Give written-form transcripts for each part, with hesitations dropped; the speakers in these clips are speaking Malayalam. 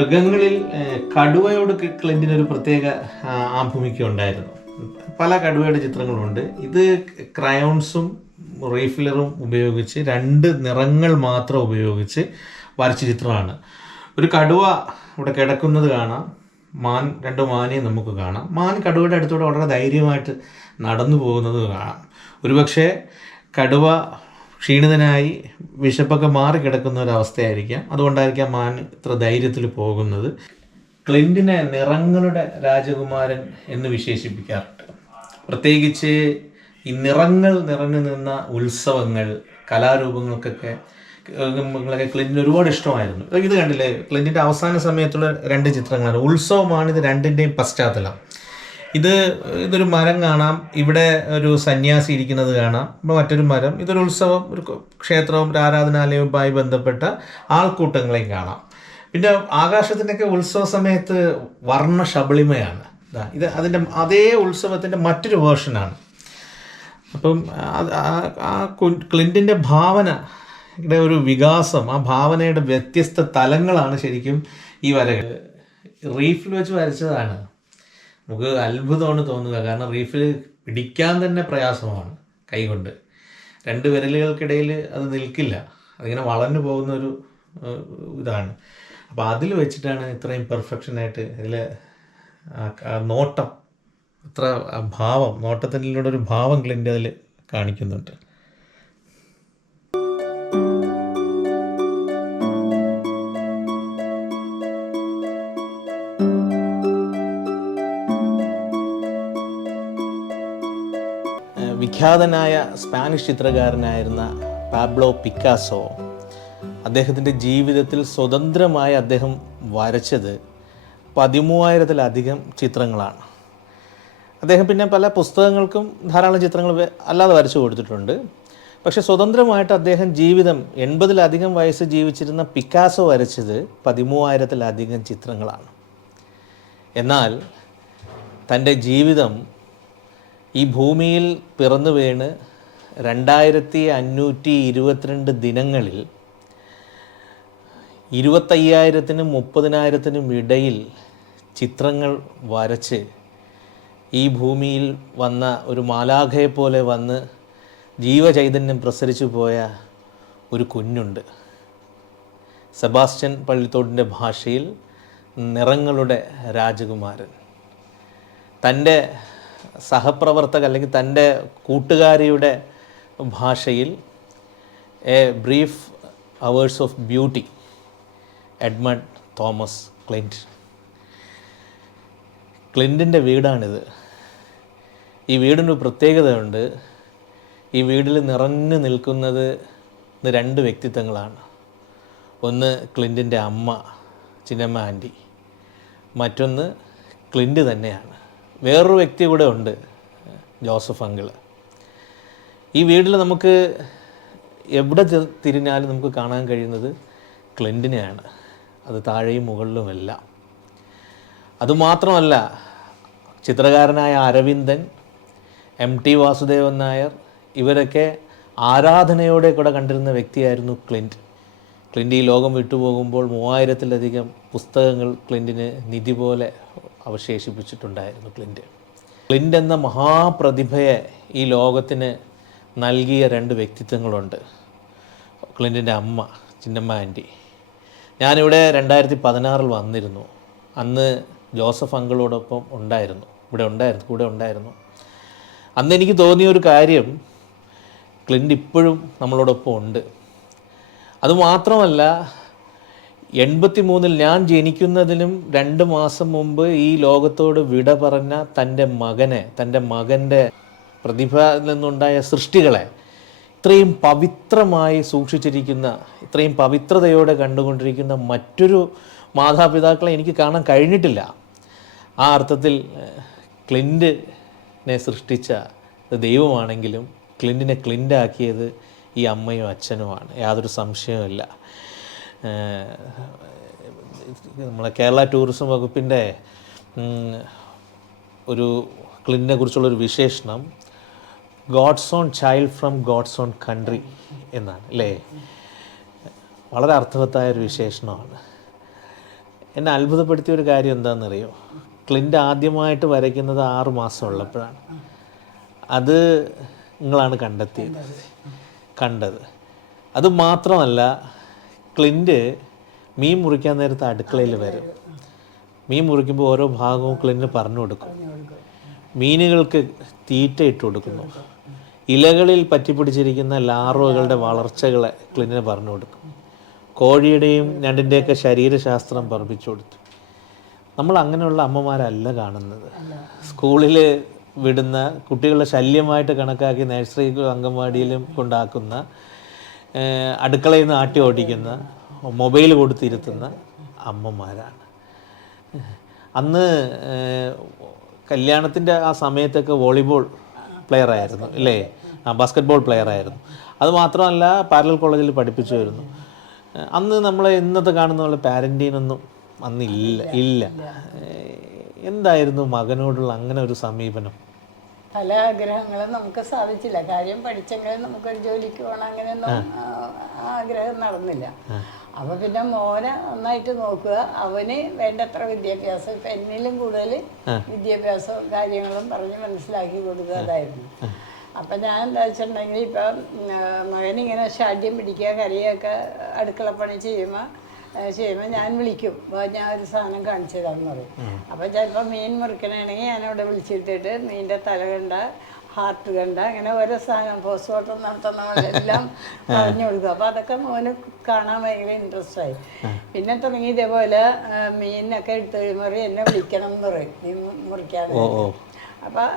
മൃഗങ്ങളിൽ കടുവയോട് ക്ലിന്റിനൊരു പ്രത്യേക ആഭിമുഖ്യം ഉണ്ടായിരുന്നു. പല കടുവയുടെ ചിത്രങ്ങളുണ്ട്. ഇത് ക്രയോൺസും റീഫിലറും ഉപയോഗിച്ച് 2 നിറങ്ങൾ മാത്രം ഉപയോഗിച്ച് വരച്ച ചിത്രമാണ്. ഒരു കടുവ ഇവിടെ കിടക്കുന്നത് കാണാം. 2 മാനെയും നമുക്ക് കാണാം. മാൻ കടുവയുടെ അടുത്തൂടെ വളരെ ധൈര്യമായിട്ട് നടന്നു പോകുന്നത് കാണാം. ഒരുപക്ഷെ കടുവ ക്ഷീണിതനായി വിശപ്പൊക്കെ മാറിക്കിടക്കുന്ന ഒരവസ്ഥയായിരിക്കാം. അതുകൊണ്ടായിരിക്കാം മാൻ ഇത്ര ധൈര്യത്തിൽ പോകുന്നത്. ക്ലിന്റിനെ നിറങ്ങളുടെ രാജകുമാരൻ എന്ന് വിശേഷിപ്പിക്കാറുണ്ട്. പ്രത്യേകിച്ച് ഈ നിറങ്ങൾ നിറഞ്ഞു നിന്ന ഉത്സവങ്ങൾ, കലാരൂപങ്ങൾക്കൊക്കെ ക്ലിന്റിന് ഒരുപാട് ഇഷ്ടമായിരുന്നു. ഇത് കണ്ടില്ലേ, ക്ലിന്റിൻ്റെ അവസാന സമയത്തുള്ള 2 ചിത്രങ്ങളാണ്. ഉത്സവമാണ് ഇത് രണ്ടിൻ്റെയും പശ്ചാത്തലം. ഇതൊരു മരം കാണാം, ഇവിടെ ഒരു സന്യാസി ഇരിക്കുന്നത് കാണാം, മറ്റൊരു മരം. ഇതൊരു ഉത്സവം, ഒരു ക്ഷേത്രവും ഒരു ആരാധനാലയവുമായി ബന്ധപ്പെട്ട ആൾക്കൂട്ടങ്ങളെയും കാണാം. പിന്നെ ആകാശത്തിൻ്റെയൊക്കെ ഉത്സവ സമയത്ത് വർണ്ണ ശബളിമയാണ്. ഇത് അതിൻ്റെ അതേ ഉത്സവത്തിൻ്റെ മറ്റൊരു വേർഷനാണ്. അപ്പം ക്ലിന്റിൻ്റെ ഭാവനയുടെ ഒരു വികാസം, ആ ഭാവനയുടെ വ്യത്യസ്ത തലങ്ങളാണ് ശരിക്കും ഈ വരകൾ. റീഫിൽ വെച്ച് വരച്ചതാണ്. നമുക്ക് അത്ഭുതമാണ് തോന്നുക. കാരണം റീഫിൽ പിടിക്കാൻ തന്നെ പ്രയാസമാണ് കൈകൊണ്ട്. 2 വിരലുകൾക്കിടയിൽ അത് നിൽക്കില്ല. അതിങ്ങനെ വളർന്നു പോകുന്നൊരു ഇതാണ്. അപ്പോൾ അതിൽ വെച്ചിട്ടാണ് ഇത്രയും പെർഫെക്ഷനായിട്ട് ഇതിൽ നോട്ടം, ഇത്ര ഭാവം, നോട്ടത്തിലൂടെ ഒരു ഭാവം ക്ലിൻ്റ് അതിൽ കാണിക്കുന്നുണ്ട്. വിഖ്യാതനായ സ്പാനിഷ് ചിത്രകാരനായിരുന്ന പാബ്ലോ പിക്കാസോ അദ്ദേഹത്തിൻ്റെ ജീവിതത്തിൽ സ്വതന്ത്രമായി അദ്ദേഹം വരച്ചത് 13,000-ലധികം ചിത്രങ്ങളാണ്. അദ്ദേഹം പിന്നെ പല പുസ്തകങ്ങൾക്കും ധാരാളം ചിത്രങ്ങൾ അല്ലാതെ വരച്ചു കൊടുത്തിട്ടുണ്ട്. പക്ഷേ സ്വതന്ത്രമായിട്ട് അദ്ദേഹം ജീവിതം 80-ലധികം വയസ്സ് ജീവിച്ചിരുന്ന പിക്കാസോ വരച്ചത് 13,000-ലധികം ചിത്രങ്ങളാണ്. എന്നാൽ തൻ്റെ ജീവിതം ഈ ഭൂമിയിൽ പിറന്നു വീണ് 2522 ദിനങ്ങളിൽ 25,000-നും 30,000-നും ഇടയിൽ ചിത്രങ്ങൾ വരച്ച് ഈ ഭൂമിയിൽ വന്ന ഒരു മാലാഖയെപ്പോലെ വന്ന് ജീവചൈതന്യം പ്രസരിച്ചു പോയ ഒരു കുഞ്ഞുണ്ട്. സെബാസ്റ്റ്യൻ പള്ളിത്തോടിൻ്റെ ഭാഷയിൽ നിറങ്ങളുടെ രാജകുമാരൻ. തൻ്റെ സഹപ്രവർത്തക അല്ലെങ്കിൽ തൻ്റെ കൂട്ടുകാരിയുടെ ഭാഷയിൽ a brief hours of beauty, Edmund Thomas Clint. ക്ലിൻറ്റിൻ്റെ വീടാണിത്. ഈ വീടിനൊരു പ്രത്യേകതയുണ്ട്. ഈ വീട്ടിൽ നിറഞ്ഞു നിൽക്കുന്നത് 2 വ്യക്തിത്വങ്ങളാണ്. ഒന്ന് ക്ലിൻറ്റിൻ്റെ അമ്മ ചിന്നമ്മ ആൻറ്റി, മറ്റൊന്ന് ക്ലിൻറ്റ് തന്നെയാണ്. വേറൊരു വ്യക്തി കൂടെ ഉണ്ട്, ജോസഫ് അങ്കിള്. ഈ വീട്ടിൽ നമുക്ക് എവിടെ തിരിഞ്ഞാലും നമുക്ക് കാണാൻ കഴിയുന്നത് ക്ലിൻറ്റിനെയാണ്. അത് താഴെയും മുകളിലുമെല്ലാം. അതുമാത്രമല്ല, ചിത്രകാരനായ അരവിന്ദൻ, MT വാസുദേവൻ നായർ, ഇവരൊക്കെ ആരാധനയോടെ കൂടെ കണ്ടിരുന്ന വ്യക്തിയായിരുന്നു ക്ലിൻറ്റ്. ക്ലിൻറ്റ് ഈ ലോകം വിട്ടുപോകുമ്പോൾ 3000-ലധികം പുസ്തകങ്ങൾ ക്ലിൻറ്റിന് നിധി പോലെ അവശേഷിപ്പിച്ചിട്ടുണ്ടായിരുന്നു. ക്ലിൻറ്റ് എന്ന മഹാപ്രതിഭയെ ഈ ലോകത്തിന് നൽകിയ 2 വ്യക്തിത്വങ്ങളുണ്ട്. ക്ലിൻറ്റിൻ്റെ അമ്മ ചിന്നമ്മ ആൻറ്റി. ഞാനിവിടെ 2016 വന്നിരുന്നു. അന്ന് ജോസഫ് അങ്കിളോടൊപ്പം കൂടെ ഉണ്ടായിരുന്നു. അന്ന് എനിക്ക് തോന്നിയൊരു കാര്യം, ക്ലിൻറ്റ് ഇപ്പോഴും നമ്മളോടൊപ്പം ഉണ്ട്. അതുമാത്രമല്ല, 83-ൽ ഞാൻ ജനിക്കുന്നതിനും 2 മാസം മുമ്പ് ഈ ലോകത്തോട് വിട പറഞ്ഞ തൻ്റെ മകൻ്റെ പ്രതിഭയിൽ നിന്നുണ്ടായ സൃഷ്ടികളെ ഇത്രയും പവിത്രമായി സൂക്ഷിച്ചിരിക്കുന്ന, ഇത്രയും പവിത്രതയോടെ കണ്ടുകൊണ്ടിരിക്കുന്ന മറ്റൊരു മാതാപിതാക്കളെ എനിക്ക് കാണാൻ കഴിഞ്ഞിട്ടില്ല. ആ അർത്ഥത്തിൽ ക്ലിൻറ്റിനെ സൃഷ്ടിച്ച ദൈവമാണെങ്കിലും ക്ലിൻറ്റിനെ ക്ലിൻറ്റാക്കിയത് ഈ അമ്മയും അച്ഛനുമാണ്, യാതൊരു സംശയവുമില്ല. നമ്മളെ കേരള ടൂറിസം വകുപ്പിൻ്റെ ഒരു ക്ലിൻറ്റിനെ കുറിച്ചുള്ളൊരു വിശേഷണം God's own child from God's own country എന്നാണ്, അല്ലേ? വളരെ അർത്ഥവത്തായൊരു വിശേഷണമാണ്. എന്നെ അത്ഭുതപ്പെടുത്തിയ ഒരു കാര്യം എന്താണെന്നറിയോ, ക്ലിൻ്റ് ആദ്യമായിട്ട് വരയ്ക്കുന്നത് 6 മാസം ഉള്ളപ്പോഴാണ്. അത് നിങ്ങളാണ് കണ്ടത്. അത് മാത്രമല്ല, ക്ലിൻ്റ് മീൻ മുറിക്കാൻ നേരത്തെ അടുക്കളയിൽ വരും. മീൻ മുറിക്കുമ്പോൾ ഓരോ ഭാഗവും ക്ലിൻ്റ് പറഞ്ഞു കൊടുക്കും. മീനുകൾക്ക് തീറ്റ ഇട്ട് കൊടുക്കുന്നു. ഇലകളിൽ പറ്റിപ്പിടിച്ചിരിക്കുന്ന ലാർവകളുടെ വളർച്ചകളെ ക്ലിൻ്റിന് പറഞ്ഞു കൊടുക്കും. കോഴിയുടെയും ഞണ്ടിൻ്റെയൊക്കെ ശരീരശാസ്ത്രം പഠിപ്പിച്ചു കൊടുത്തു. നമ്മൾ അങ്ങനെയുള്ള അമ്മമാരല്ല കാണുന്നത്. സ്കൂളിൽ വിടുന്ന കുട്ടികളുടെ ശല്യമായിട്ട് കണക്കാക്കി നഴ്സറി അംഗൻവാടിയിലും കൊണ്ടാക്കുന്ന, അടുക്കളയിൽ നിന്ന് ആട്ടി ഓടിക്കുന്ന, മൊബൈൽ കൊടുത്തിരുത്തുന്ന അമ്മമാരാണ്. അന്ന് കല്യാണത്തിൻ്റെ ആ സമയത്തൊക്കെ വോളിബോൾ പ്ലെയർ ആയിരുന്നു അല്ലേ, ബാസ്കറ്റ്ബോൾ പ്ലെയർ ആയിരുന്നു. അതുമാത്രമല്ല പാരലൽ കോളേജിൽ പഠിപ്പിച്ചു വരുന്നു. അന്ന് നമ്മൾ ഇന്നത്തെ കാണുന്ന പോലെ പാരൻറ്റീനൊന്നും അന്നില്ല. എന്തായിരുന്നു മകനോടുള്ള അങ്ങനെ ഒരു സമീപനം? പല ആഗ്രഹങ്ങളും നമുക്ക് സാധിച്ചില്ല. കാര്യം പഠിച്ചെങ്കിലും നമുക്കൊരു ജോലിക്ക് പോകണം, അങ്ങനെയൊന്നും ആഗ്രഹം നടന്നില്ല. അപ്പോൾ പിന്നെ മോനെ നന്നായിട്ട് നോക്കുക, അവന് വേണ്ടത്ര വിദ്യാഭ്യാസം, ഇപ്പം എന്നിലും കൂടുതൽ വിദ്യാഭ്യാസവും കാര്യങ്ങളും പറഞ്ഞ് മനസ്സിലാക്കി കൊടുക്കുക, അതായിരുന്നു. അപ്പം ഞാൻ എന്താ വെച്ചിട്ടുണ്ടെങ്കിൽ ഇപ്പം മകനിങ്ങനെ ഷാഠ്യം പിടിക്കുക, കറിയൊക്കെ അടുക്കളപ്പണി ചെയ്യുമ്പോൾ ഞാൻ വിളിക്കും, ഞാൻ ഒരു സാധനം കാണിച്ചു തരാമെന്ന് പറയും. അപ്പം ചിലപ്പോൾ മീൻ മുറിക്കണമെങ്കിൽ ഞാനവിടെ വിളിച്ചിട്ടിട്ട് മീനിൻ്റെ തല കണ്ട, ഹാർട്ട് കണ്ട, അങ്ങനെ ഓരോ സാധനം പോസ്റ്റ്മോർട്ടം നടത്തുന്നവരെല്ലാം പറഞ്ഞു കൊടുക്കും. അപ്പോൾ അതൊക്കെ മോന് കാണാൻ ഭയങ്കര ഇൻട്രസ്റ്റ് ആയി. പിന്നെ തുടങ്ങി ഇതേപോലെ മീനൊക്കെ എടുത്ത് കഴിയുമ്പോൾ എന്നെ വിളിക്കണം എന്ന് പറയും, മീൻ മുറിക്കാൻ. അപ്പം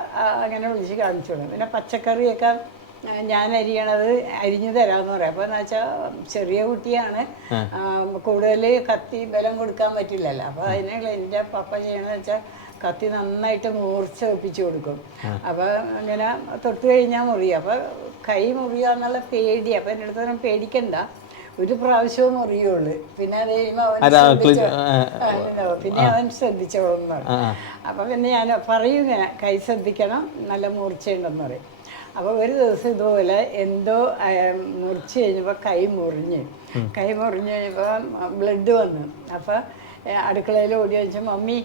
അങ്ങനെ വിളിച്ച് കാണിച്ചു കൊടുക്കും. പിന്നെ പച്ചക്കറിയൊക്കെ ഞാൻ അരിഞ്ഞു തരാമെന്ന് പറയാം. അപ്പോൾ എന്ന് വെച്ചാൽ ചെറിയ കുട്ടിയാണ്, കൂടുതൽ കത്തി ബലം കൊടുക്കാൻ പറ്റില്ലല്ലോ. അപ്പോൾ അതിന് എൻ്റെ പപ്പ ചെയ്യണമെന്ന് വെച്ചാൽ കത്തി നന്നായിട്ട് മൂർച്ച വെപ്പിച്ച് കൊടുക്കും. അപ്പോൾ അങ്ങനെ തൊട്ട് കഴിഞ്ഞാൽ മുറിയും. അപ്പോൾ കൈ മുറിയുക എന്നുള്ള പേടി. അപ്പോൾ എൻ്റെ അടുത്ത് പറഞ്ഞാൽ പേടിക്കണ്ട, ഒരു പ്രാവശ്യവും മുറിയുള്ളൂ, പിന്നെ അത് കഴിയുമ്പോൾ പിന്നെ അവൻ ശ്രദ്ധിച്ചോളും പറഞ്ഞു. അപ്പോൾ പിന്നെ ഞാൻ പറയും ഇങ്ങനെ, കൈ ശ്രദ്ധിക്കണം, നല്ല മൂർച്ചയുണ്ടെന്ന് പറയും. അപ്പോൾ ഒരു ദിവസം ഇതുപോലെ എന്തോ മുറിച്ച് കഴിഞ്ഞപ്പോൾ കൈ മുറിഞ്ഞ് കഴിഞ്ഞപ്പോൾ ബ്ലഡ് വന്നു. അപ്പോൾ അടുക്കളയിൽ ഓടി വെച്ചാൽ മമ്മി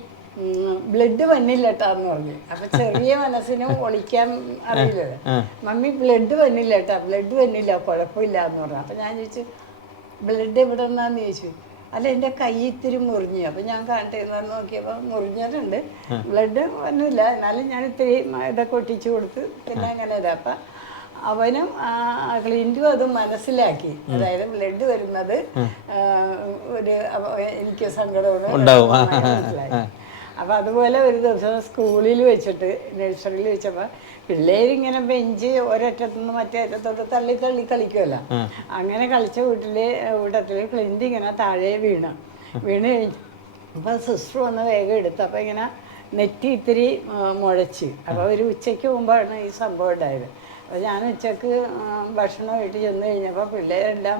ബ്ലഡ് വന്നില്ല കേട്ടാന്ന് പറഞ്ഞു. അപ്പം ചെറിയ മനസ്സിന് ഒളിക്കാൻ അറിയില്ലല്ലോ. മമ്മി ബ്ലഡ് വന്നില്ല കേട്ടാ, ബ്ലഡ് വന്നില്ല, കുഴപ്പമില്ല എന്ന് പറഞ്ഞു. അപ്പം ഞാൻ ചോദിച്ചു ബ്ലഡ് എവിടെ നിന്നാന്ന് ചോദിച്ചു. അല്ല, എൻ്റെ കൈ ഇത്തിരി മുറിഞ്ഞു. അപ്പം ഞാൻ കണ്ടെയ്നർ നോക്കിയപ്പോൾ മുറിഞ്ഞിട്ടുണ്ട്, ബ്ലഡ് ഒന്നുമില്ല, എന്നാലും ഞാൻ ഇത്തിരി ഇതൊക്കെ ഒട്ടിച്ചു കൊടുത്ത് പിന്നെ അങ്ങനെ ഇതാ. അപ്പം അവനും ക്ലിൻറ്റും അത് മനസ്സിലാക്കി, അതായത് ബ്ലഡ് വരുന്നത് ഒരു എനിക്ക് സങ്കടമാണ് മനസ്സിലായി. അപ്പം അതുപോലെ ഒരു ദിവസം സ്കൂളിൽ വെച്ചിട്ട് നഴ്സറിയിൽ വെച്ചപ്പോൾ പിള്ളേരിങ്ങനെ ബെഞ്ച് ഒരറ്റത്തുനിന്ന് മറ്റേ അറ്റത്തോട്ട് തള്ളി കളിക്കുമല്ലോ. അങ്ങനെ കളിച്ച കൂട്ടത്തിൽ ക്ലിൻറ്റ് ഇങ്ങനെ താഴെ വീണ് കഴിഞ്ഞു. അപ്പോൾ സിസ്റ്റർ വന്ന് വേഗം എടുത്തു. അപ്പോൾ ഇങ്ങനെ നെറ്റി ഇത്തിരി മുഴച്ച്. അപ്പോൾ ഒരു ഉച്ചയ്ക്ക് മുമ്പാണ് ഈ സംഭവം ഉണ്ടായത്. അപ്പോൾ ഞാൻ ഉച്ചക്ക് ഭക്ഷണം വീട്ടിൽ ചെന്ന് കഴിഞ്ഞപ്പോൾ പിള്ളേരെല്ലാം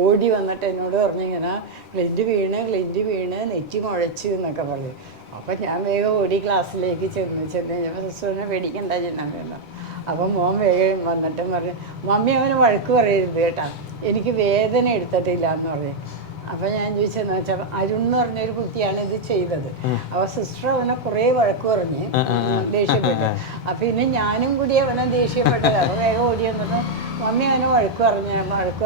ഓടി വന്നിട്ട് എന്നോട് പറഞ്ഞു ഇങ്ങനെ ക്ലിൻറ്റ് വീണ് നെറ്റി മുഴച്ച് എന്നൊക്കെ പറയും. അപ്പം ഞാൻ വേഗം ഓടി ക്ലാസ്സിലേക്ക് ചെന്ന് കഴിഞ്ഞപ്പോൾ സിസ്റ്ററിനെ പേടിക്കണ്ട ചെന്നല്ലോ. അപ്പം മോൻ വേഗം വന്നിട്ടും പറഞ്ഞു മമ്മി അവന് വഴക്ക് പറയരുത് കേട്ടാ, എനിക്ക് വേദന എടുത്തിട്ടില്ല എന്ന് പറയും. അപ്പം ഞാൻ ചോദിച്ചെന്ന് വെച്ചാൽ അരുൺ എന്ന് പറഞ്ഞൊരു കുട്ടിയാണ് ഇത് ചെയ്തത്. അപ്പോൾ സിസ്റ്റർ അവനെ കുറേ വഴക്ക് പറഞ്ഞ് ദേഷ്യപ്പെട്ടു. അപ്പം ഇനി ഞാനും കൂടി അവനെ ദേഷ്യപ്പെട്ടത്. അപ്പോൾ വേഗം ഓടി വന്നിട്ട് മമ്മി അവനെ വഴക്ക്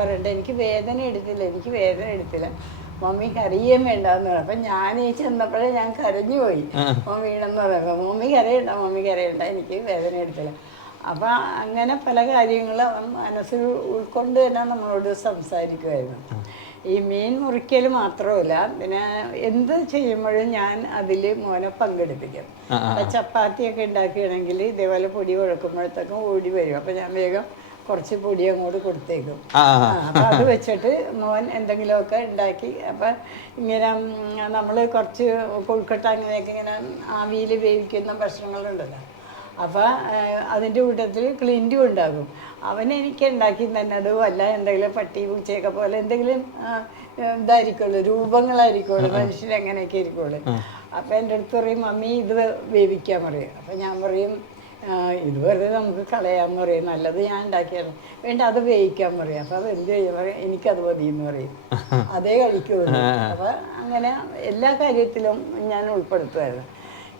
പറയണ്ട, എനിക്ക് വേദന എടുത്തില്ല മമ്മി കരയുകയും വേണ്ടെന്ന് പറഞ്ഞു. അപ്പം ഞാൻ ചെന്നപ്പോഴേ ഞാൻ കരഞ്ഞു പോയി. മമ്മീടെന്ന് പറയുമ്പോൾ മമ്മി കരയണ്ട എനിക്ക് വേദന എടുത്തില്ല. അപ്പം അങ്ങനെ പല കാര്യങ്ങളും മനസ്സിൽ ഉൾക്കൊണ്ട് തന്നെ നമ്മളോട് സംസാരിക്കുമായിരുന്നു. ഈ മീൻ മുറിക്കൽ മാത്രമല്ല, പിന്നെ എന്ത് ചെയ്യുമ്പോഴും ഞാൻ അതിൽ മോനെ പങ്കെടുപ്പിക്കും. അപ്പം ചപ്പാത്തിയൊക്കെ ഉണ്ടാക്കുകയാണെങ്കിൽ ഇതേപോലെ പൊടി കുഴക്കുമ്പോഴത്തേക്കും ഓടി വരും. അപ്പം ഞാൻ വേഗം കുറച്ച് പൊടി അങ്ങോട്ട് കൊടുത്തേക്കും. അപ്പം അത് വെച്ചിട്ട് മോൻ എന്തെങ്കിലുമൊക്കെ ഉണ്ടാക്കി. അപ്പം ഇങ്ങനെ നമ്മൾ കുറച്ച് കൊഴുക്കട്ട അങ്ങനെയൊക്കെ ഇങ്ങനെ ആവിയിൽ വേവിക്കുന്ന ഭക്ഷണങ്ങളുണ്ടല്ലോ, അപ്പം അതിൻ്റെ കൂട്ടത്തിൽ ക്ലിൻറ്റും ഉണ്ടാകും. അവനെനിക്ക് ഉണ്ടാക്കി തന്നെ അത് വല്ല എന്തെങ്കിലും പട്ടി പൂച്ചയൊക്കെ പോലെ എന്തെങ്കിലും ഇതായിരിക്കുള്ളൂ, രൂപങ്ങളായിരിക്കുള്ളൂ, മനുഷ്യരെങ്ങനെയൊക്കെ ഇരിക്കുള്ളൂ. അപ്പം എൻ്റെ അടുത്ത് പറയും മമ്മി ഇത് വേവിക്കാൻ പറയും. അപ്പം ഞാൻ പറയും ഇത് വെറുതെ നമുക്ക് കളയാമെന്ന് പറയും, നല്ലത് ഞാൻ ഉണ്ടാക്കിയാണ് വേണ്ട അത് വേവിക്കാൻ പറയും. അപ്പം അത് എന്ത് ചെയ്യും പറയും, എനിക്കത് മതി എന്ന് പറയും, അതേ കഴിക്കുള്ളൂ. അപ്പം അങ്ങനെ എല്ലാ കാര്യത്തിലും ഞാൻ ഉൾപ്പെടുത്തുമായിരുന്നു.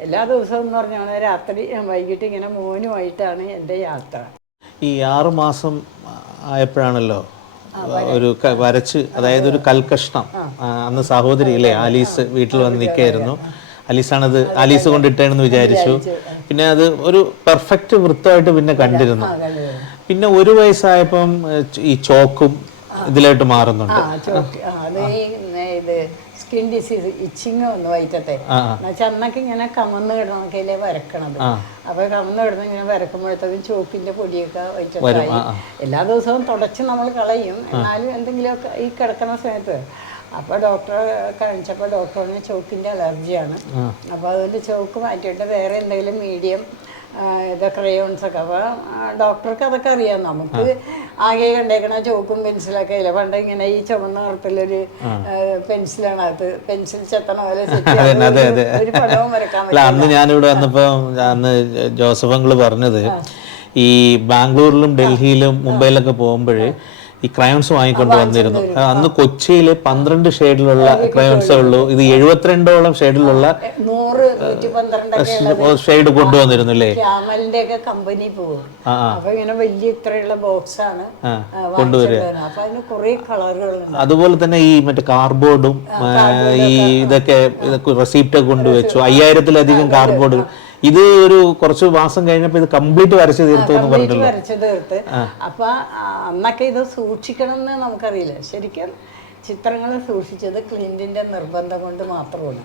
എല്ലാ ദിവസവും എന്ന് പറഞ്ഞാൽ രാത്രി വൈകിട്ട് ഇങ്ങനെ മോനുമായിട്ടാണ് എൻ്റെ യാത്ര. ഈ 6 മാസം ആയപ്പോഴാണല്ലോ ഒരു വരച്ച്, അതായത് ഒരു കൽക്കഷ്ണം, അന്ന് സഹോദരി ഇല്ലേ ആലീസ് വീട്ടിൽ വന്ന് നിൽക്കുകയായിരുന്നു. ആലീസാണത്, ആലീസ് കൊണ്ടിട്ടേണെന്ന് വിചാരിച്ചു. പിന്നെ അത് ഒരു പെർഫെക്റ്റ് വൃത്തമായിട്ട് പിന്നെ കണ്ടിരുന്നു. പിന്നെ 1 വയസ്സായപ്പം ഈ ചോക്കും ഇതിലോട്ട് മാറുന്നുണ്ട്. ഇത് സ്കിൻ ഡിസീസ്, ഇച്ചിങ് വന്നു വയറ്റത്തെ. എന്നുവെച്ചാൽ അന്നൊക്കെ ഇങ്ങനെ കമന്ന് കിടന്നൊക്കെയല്ലേ വരക്കണത്. അപ്പൊ കമന്ന് കിടന്ന് ഇങ്ങനെ വരക്കുമ്പോഴത്തേക്കും ചോക്കിന്റെ പൊടിയൊക്കെ വയറ്റത്തായി. എല്ലാ ദിവസവും തുടച്ച് നമ്മൾ കളയും, എന്നാലും എന്തെങ്കിലുമൊക്കെ ഈ കിടക്കുന്ന സമയത്ത്. അപ്പോൾ ഡോക്ടറെ കാണിച്ചപ്പോൾ ഡോക്ടർ പറഞ്ഞ ചോക്കിൻ്റെ അലർജിയാണ്. അപ്പോൾ അതുകൊണ്ട് ചോക്ക് മാറ്റിയിട്ട് വേറെ എന്തെങ്കിലും മീഡിയം ഇത് ക്രയോൺസൊക്കെ. അപ്പോൾ ഡോക്ടർക്ക് അതൊക്കെ അറിയാം. നമുക്ക് ആകെ കണ്ടേക്കണ ചോക്കും പെൻസിലൊക്കെ ഇല്ല. പണ്ട് ഇങ്ങനെ ഈ ചുവന്ന നിറത്തിലൊരു പെൻസിലാണ്, അത് പെൻസിൽ ചെത്തണ പോലെ ഒരു പടവും വരക്കാൻ പറ്റില്ല. അന്ന് ഞാനിവിടെ വന്നപ്പോ അന്ന് ജോസഫ് അങ്കിള് പറഞ്ഞത്, ഈ ബാംഗ്ലൂരിലും ഡൽഹിയിലും മുംബൈയിലൊക്കെ പോകുമ്പോഴേ ഈ ക്രയോൺസ് വാങ്ങിക്കൊണ്ട് വന്നിരുന്നു. അന്ന് കൊച്ചിയിൽ 12 ഷെയ്ഡിലുള്ള ക്രയോൺസേ ഉള്ളൂ. ഇത് 72ഓളം ഷെയ്ഡിലുള്ള ഷെയ്ഡ് കൊണ്ടുവന്നിരുന്നു അല്ലേ. ക്യാമലിന്റെ ഒക്കെ കമ്പനി പോകും. അപ്പൊ ഇങ്ങനെ വലിയ ഇത്രയുള്ള ബോക്സ് ആണ് കൊണ്ടുവരിക. അപ്പൊ അതിന് കുറെ കളറുകളുണ്ട്. അതുപോലെ തന്നെ ഈ മറ്റേ കാർഡ്ബോർഡും ഈ ഇതൊക്കെ റെസിപ്റ്റ് ഒക്കെ കൊണ്ടുവച്ചു. 5000-ലധികം കാർഡ്ബോർഡ്. ഇത് ഒരു കുറച്ച് മാസം കഴിഞ്ഞപ്പോൾ ഇത് കംപ്ലീറ്റ് വരച്ച് തീർത്തു എന്ന് പറഞ്ഞിട്ടുള്ളൂ. വരച്ച് തീർത്ത്. അപ്പൊ അന്നൊക്കെ ഇത് സൂക്ഷിക്കണം എന്ന് നമുക്കറിയില്ല. ശരിക്കും ചിത്രങ്ങൾ സൂക്ഷിച്ചത് ക്ലിന്റിന്റെ നിർബന്ധം കൊണ്ട് മാത്രമാണ്.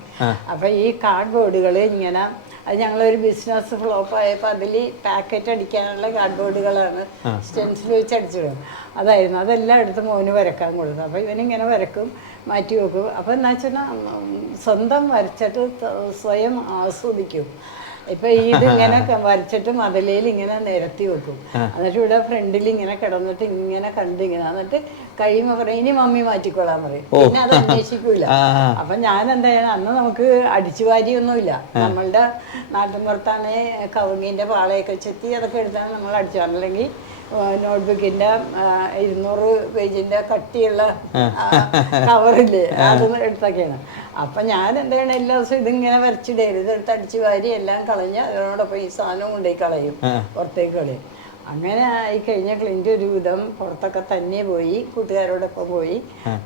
അപ്പൊ ഈ കാർഡ് ബോർഡുകൾ ഇങ്ങനെ, അത് ഞങ്ങളൊരു ബിസിനസ് ഫ്ലോപ്പ് ആയപ്പോൾ അതിൽ പാക്കറ്റ് അടിക്കാനുള്ള കാർഡ് ബോർഡുകളാണ് സ്റ്റെൻസിൽ വെച്ച് അടിച്ചിടും. അതായിരുന്നു. അതെല്ലാം എടുത്ത് മോന് വരക്കാൻ കൊടുത്തു. അപ്പോൾ ഇവനിങ്ങനെ വരക്കും, മാറ്റി വെക്കും. അപ്പോൾ എന്താ വെച്ചാൽ സ്വന്തം വരച്ചിട്ട് സ്വയം ആസ്വദിക്കും. ഇപ്പൊ ഇതിങ്ങനെ വരച്ചിട്ട് മതിലയിൽ ഇങ്ങനെ നിരത്തി വെക്കും. എന്നിട്ട് ഇവിടെ ഫ്രണ്ടിൽ ഇങ്ങനെ കിടന്നിട്ട് ഇങ്ങനെ കണ്ടിങ്ങനെ, എന്നിട്ട് കഴിയുമ്പോൾ പറയും ഇനി മമ്മി മാറ്റിക്കൊള്ളാൻ പറയും. പിന്നെ അത് അന്വേഷിക്കൂല. അപ്പൊ ഞാൻ എന്താ ചെയ്യണം, അന്ന് നമുക്ക് അടിച്ചുവാരിയൊന്നുമില്ല. നമ്മളുടെ നാട്ടിൻപുറത്താണെ കവുങ്ങിന്റെ പാളയൊക്കെ ചെത്തി അതൊക്കെ എടുത്താണ് നമ്മൾ അടിച്ചു. അല്ലെങ്കിൽ നോട്ട്ബുക്കിന്റെ 200 പേജിന്റെ കട്ടിയുള്ള കവറില്ലേ, അത് എടുത്തൊക്കെയാണ്. അപ്പൊ ഞാൻ എന്താണ് എല്ലാ ദിവസവും ഇതിങ്ങനെ വരച്ചിടരുത്, ഇതെടുത്ത് അടിച്ചു വാരി എല്ലാം കളഞ്ഞ് അതിനോടൊപ്പം ഈ സാധനം കൊണ്ടുപോയി കളയും, പുറത്തേക്ക് കളയും. അങ്ങനെ ആയി കഴിഞ്ഞ ക്ലിന്റ് ഒരു വിധം പുറത്തൊക്കെ തന്നെ പോയി, കൂട്ടുകാരോടൊപ്പം പോയി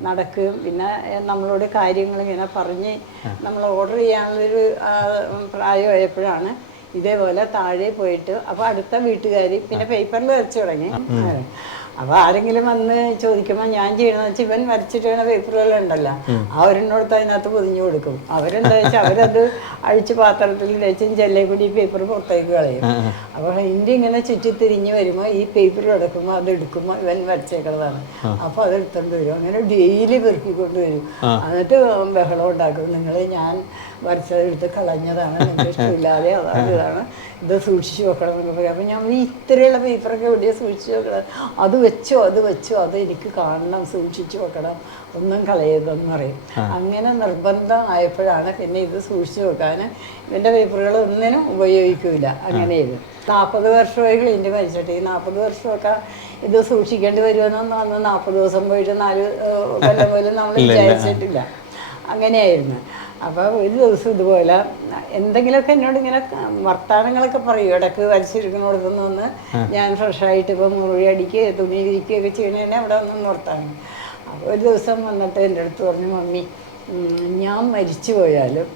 നടക്കും. പിന്നെ നമ്മളോട് കാര്യങ്ങൾ ഇങ്ങനെ പറഞ്ഞ് നമ്മൾ ഓർഡർ ചെയ്യാനുള്ളൊരു പ്രായമായപ്പോഴാണ് ഇതേപോലെ താഴെ പോയിട്ട്, അപ്പോൾ അടുത്ത വീട്ടുകാർ പിന്നെ പേപ്പറിൽ വരച്ചു തുടങ്ങി. അപ്പോൾ ആരെങ്കിലും വന്ന് ചോദിക്കുമ്പോൾ ഞാൻ ചെയ്യണമെന്ന് വെച്ചാൽ ഇവൻ വരച്ചിട്ട് പേപ്പറുകളുണ്ടല്ലോ, അവരെന്നോടത്ത് അതിനകത്ത് പൊതിഞ്ഞു കൊടുക്കും. അവരെന്താ വെച്ചാൽ അവരത് അഴിച്ച് പാത്രത്തിൽ വെച്ചും ചെല്ലേക്കൂടി ഈ പേപ്പർ പുറത്തേക്ക് കളയും. അപ്പോൾ ഇന്ത്യ ഇങ്ങനെ ചുറ്റിത്തിരിഞ്ഞ് വരുമ്പോൾ ഈ പേപ്പർ കിടക്കുമ്പോൾ അത് എടുക്കുമ്പോൾ ഇവൻ വരച്ചേക്കുന്നതാണ്. അപ്പോൾ അത് എടുത്തോണ്ട് വരും. അങ്ങനെ ഡെയിലി പെറുക്കിക്കൊണ്ട് വരും. എന്നിട്ട് ബഹളം ഉണ്ടാക്കും, നിങ്ങൾ ഞാൻ വരച്ചതെടുത്ത് കളഞ്ഞതാണ്, നിങ്ങൾക്ക് ഇഷ്ടമില്ലാതെ അതാണ് ഇതാണ്, ഇത് സൂക്ഷിച്ചു വെക്കണം എന്നൊക്കെ പറയും. അപ്പം ഞാൻ ഇത്രയുള്ള പേപ്പറൊക്കെ എവിടെയാണ് സൂക്ഷിച്ചു വെക്കണം, അത് വെച്ചോ അത് എനിക്ക് കാണണം, സൂക്ഷിച്ചു വെക്കണം, ഒന്നും കളയരുതെന്ന് പറയും. അങ്ങനെ നിർബന്ധം ആയപ്പോഴാണ് പിന്നെ ഇത് സൂക്ഷിച്ചു വെക്കാൻ ഇതിൻ്റെ പേപ്പറുകൾ ഒന്നിനും ഉപയോഗിക്കില്ല. അങ്ങനെ ഇത് 40 വർഷമായി ക്ലിന്റ് മരിച്ചിട്ട്. ഈ 40 വർഷമൊക്കെ ഇത് സൂക്ഷിക്കേണ്ടി വരുമെന്നൊന്നും അന്ന് 40 ദിവസം പോയിട്ട് 4 കൊല്ലം പോലും നമ്മൾ വിചാരിച്ചിട്ടില്ല. അങ്ങനെയായിരുന്നു. അപ്പോൾ ഒരു ദിവസം ഇതുപോലെ എന്തെങ്കിലുമൊക്കെ എന്നോട് ഇങ്ങനെ വർത്തമാനങ്ങളൊക്കെ പറയും. ഇടയ്ക്ക് വരച്ചിരിക്കണോടത്തുനിന്ന് വന്ന് ഞാൻ ഫ്രഷായിട്ട് ഇപ്പം മുറി അടിക്കുകയോ തുണി വിരിക്കുകയൊക്കെ ചെയ്യണേനെ അവിടെ ഒന്നും വർത്താനം. അപ്പോൾ ഒരു ദിവസം വന്നിട്ട് എൻ്റെ അടുത്ത് പറഞ്ഞു, മമ്മി ഞാൻ മരിച്ചു പോയാലും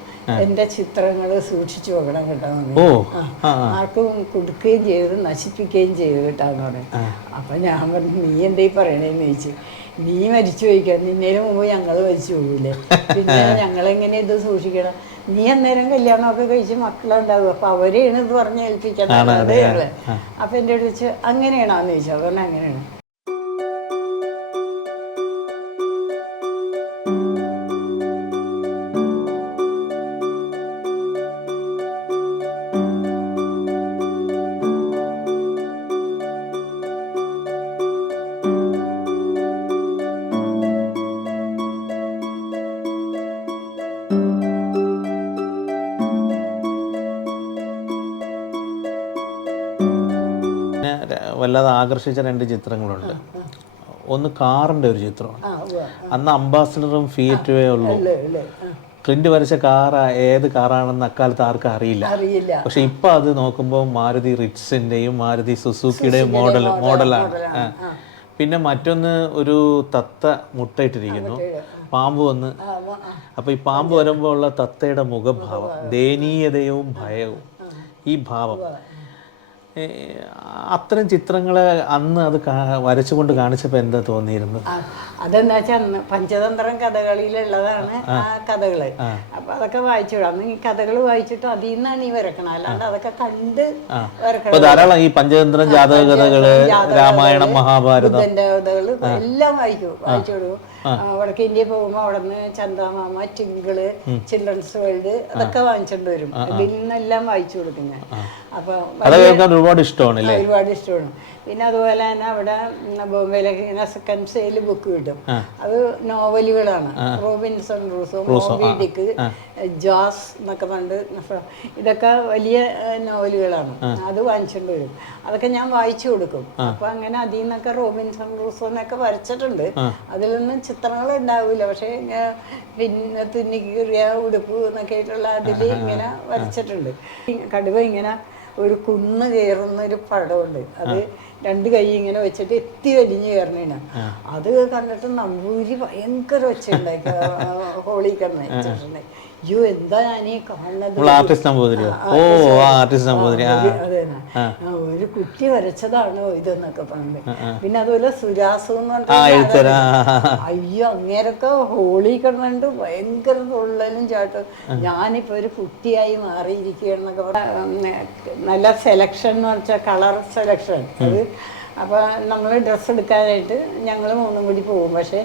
എൻ്റെ ചിത്രങ്ങൾ സൂക്ഷിച്ചു വെക്കണം കേട്ടോ മമ്മി, ആർക്കും കൊടുക്കുകയും ചെയ്ത് നശിപ്പിക്കുകയും ചെയ്ത് കേട്ടാന്ന് പറയും. അപ്പം ഞാൻ പറഞ്ഞു, നീ എന്തേ പറയണേന്ന് ചോദിച്ചു. നീ മരിച്ചു പോയിക്കാൻ, നിന്നേലും മുമ്പ് ഞങ്ങൾ മരിച്ചു പോകില്ലേ, പിന്നെ ഞങ്ങളെങ്ങനെ ഇത് സൂക്ഷിക്കണം, നീ അന്നേരം കല്യാണമൊക്കെ കഴിച്ച് മക്കളുണ്ടാകും, അപ്പൊ അവരെയാണ് ഇത് പറഞ്ഞ് ഏൽപ്പിക്കണം. അപ്പൊ എൻ്റെ അടുത്ത് വെച്ച് അങ്ങനെയാണോന്ന് ചോദിച്ചു. അതുകൊണ്ട് അങ്ങനെയാണ്. വല്ലാതെ ആകർഷിച്ച 2 ചിത്രങ്ങളുണ്ട്. ഒന്ന് കാറിൻ്റെ ഒരു ചിത്രമാണ്. ആ ഉവ്വ. അന്ന് അംബാസഡറും ഫിയറ്റുവേ ഉള്ളൂ. ഇല്ലേ ക്ലിൻ്റ് വരച്ച കാർ ഏത് കാറാണെന്ന് അക്കാലത്ത് ആർക്കും അറിയില്ല. അറിയില്ല. പക്ഷെ ഇപ്പം അത് നോക്കുമ്പോൾ മാരുതി റിറ്റ്സിൻ്റെയും മാരുതി സുസുക്കിയുടെയും മോഡലാണ്. പിന്നെ മറ്റൊന്ന് ഒരു തത്ത മുട്ടയിട്ടിരിക്കുന്നു, പാമ്പ് വന്ന്. അപ്പോൾ ഈ പാമ്പ് വരുമ്പോൾ ഉള്ള തത്തയുടെ മുഖഭാവം, ദയനീയതയും ഭയവും, ഈ ഭാവം, അത്തരം ചിത്രങ്ങളെ അന്ന് അത് വരച്ചുകൊണ്ട് കാണിച്ചപ്പോൾ എന്താ തോന്നിയിരുന്നത്? അതെന്താ വെച്ചാൽ അന്ന് പഞ്ചതന്ത്രം കഥകളിയിലുള്ളതാണ് ആ കഥകള്. അപ്പൊ അതൊക്കെ വായിച്ചു. അന്ന് ഈ കഥകൾ വായിച്ചിട്ട് അതിൽ നിന്നാണ് ഈ വരക്കണം, അല്ലാണ്ട് അതൊക്കെ കണ്ട് വരക്കണം. ധാരാളം ഈ പഞ്ചതന്ത്രം, ജാതക കഥകള്, രാമായണം, മഹാഭാരതം കഥകള് എല്ലാം വായിച്ചു കൊടുക്കും. വടക്കേ ഇന്ത്യയിൽ പോകുമ്പോൾ അവിടെ നിന്ന് ചന്ദമാമ, ടിങ്കിള്, ചിൽഡ്രൻസ് വേൾഡ് അതൊക്കെ വാങ്ങിച്ചോണ്ട് വരും. ഇതിൽ നിന്നെല്ലാം വായിച്ചു കൊടുക്കും ഞാൻ. അപ്പൊ ഒരുപാട് ഇഷ്ടമാണ്. പിന്നെ അതുപോലെ തന്നെ അവിടെ ബോംബെയിലൊക്കെ ഇങ്ങനെ സെക്കൻഡ് സെയിൽ ബുക്ക് കിട്ടും. അത് നോവലുകളാണ്. റോബിൻസൺ ക്രൂസോ, മോബി ഡിക്ക്, ജോസ് എന്നൊക്കെ പണ്ട്, ഇതൊക്കെ വലിയ നോവലുകളാണ്. അത് വാങ്ങിച്ചുകൊണ്ട് വരും. അതൊക്കെ ഞാൻ വായിച്ചു കൊടുക്കും. അപ്പൊ അങ്ങനെ അതിൽ നിന്നൊക്കെ റോബിൻസൺ ക്രൂസോ എന്നൊക്കെ വരച്ചിട്ടുണ്ട്. അതിലൊന്നും ചിത്രങ്ങൾ ഉണ്ടാവില്ല, പക്ഷെ പിന്നെ തുന്നിക്കീറിയ ഉടുപ്പ് എന്നൊക്കെ ആയിട്ടുള്ള അതിൽ ഇങ്ങനെ വരച്ചിട്ടുണ്ട്. കടുവ ഇങ്ങനെ ഒരു കുന്ന് കയറുന്ന ഒരു പടമുണ്ട്. അത് 2 കൈ ഇങ്ങനെ വെച്ചിട്ട് എത്തി വലിഞ്ഞ് കയറണേണ്. അത് കണ്ടിട്ട് നമ്പൂരി ഭയങ്കര ഒച്ച ഉണ്ടാക്കി. ഹോളി കണ്ണ അയ്യോ എന്താ ഞാനീ കാണുന്നത്, ഒരു കുട്ടി വരച്ചതാണോ ഇതെന്നൊക്കെ പറഞ്ഞു. പിന്നെ അതുപോലെ സുരാസു എന്ന് പറഞ്ഞിട്ട് അയ്യോ അങ്ങേരൊക്കെ ഹോളി കണ്ണുണ്ട് ഭയങ്കര തുള്ളലും ചാട്ടും. ഞാനിപ്പോ ഒരു കുട്ടിയായി മാറിയിരിക്കുകയെന്നൊക്കെ നല്ല സെലക്ഷൻ എന്ന് വെച്ചാൽ കളർ സെലക്ഷൻ. അത് അപ്പോൾ നമ്മൾ ഡ്രസ്സ് എടുക്കാനായിട്ട് ഞങ്ങൾ 3 കൂടി പോകും. പക്ഷേ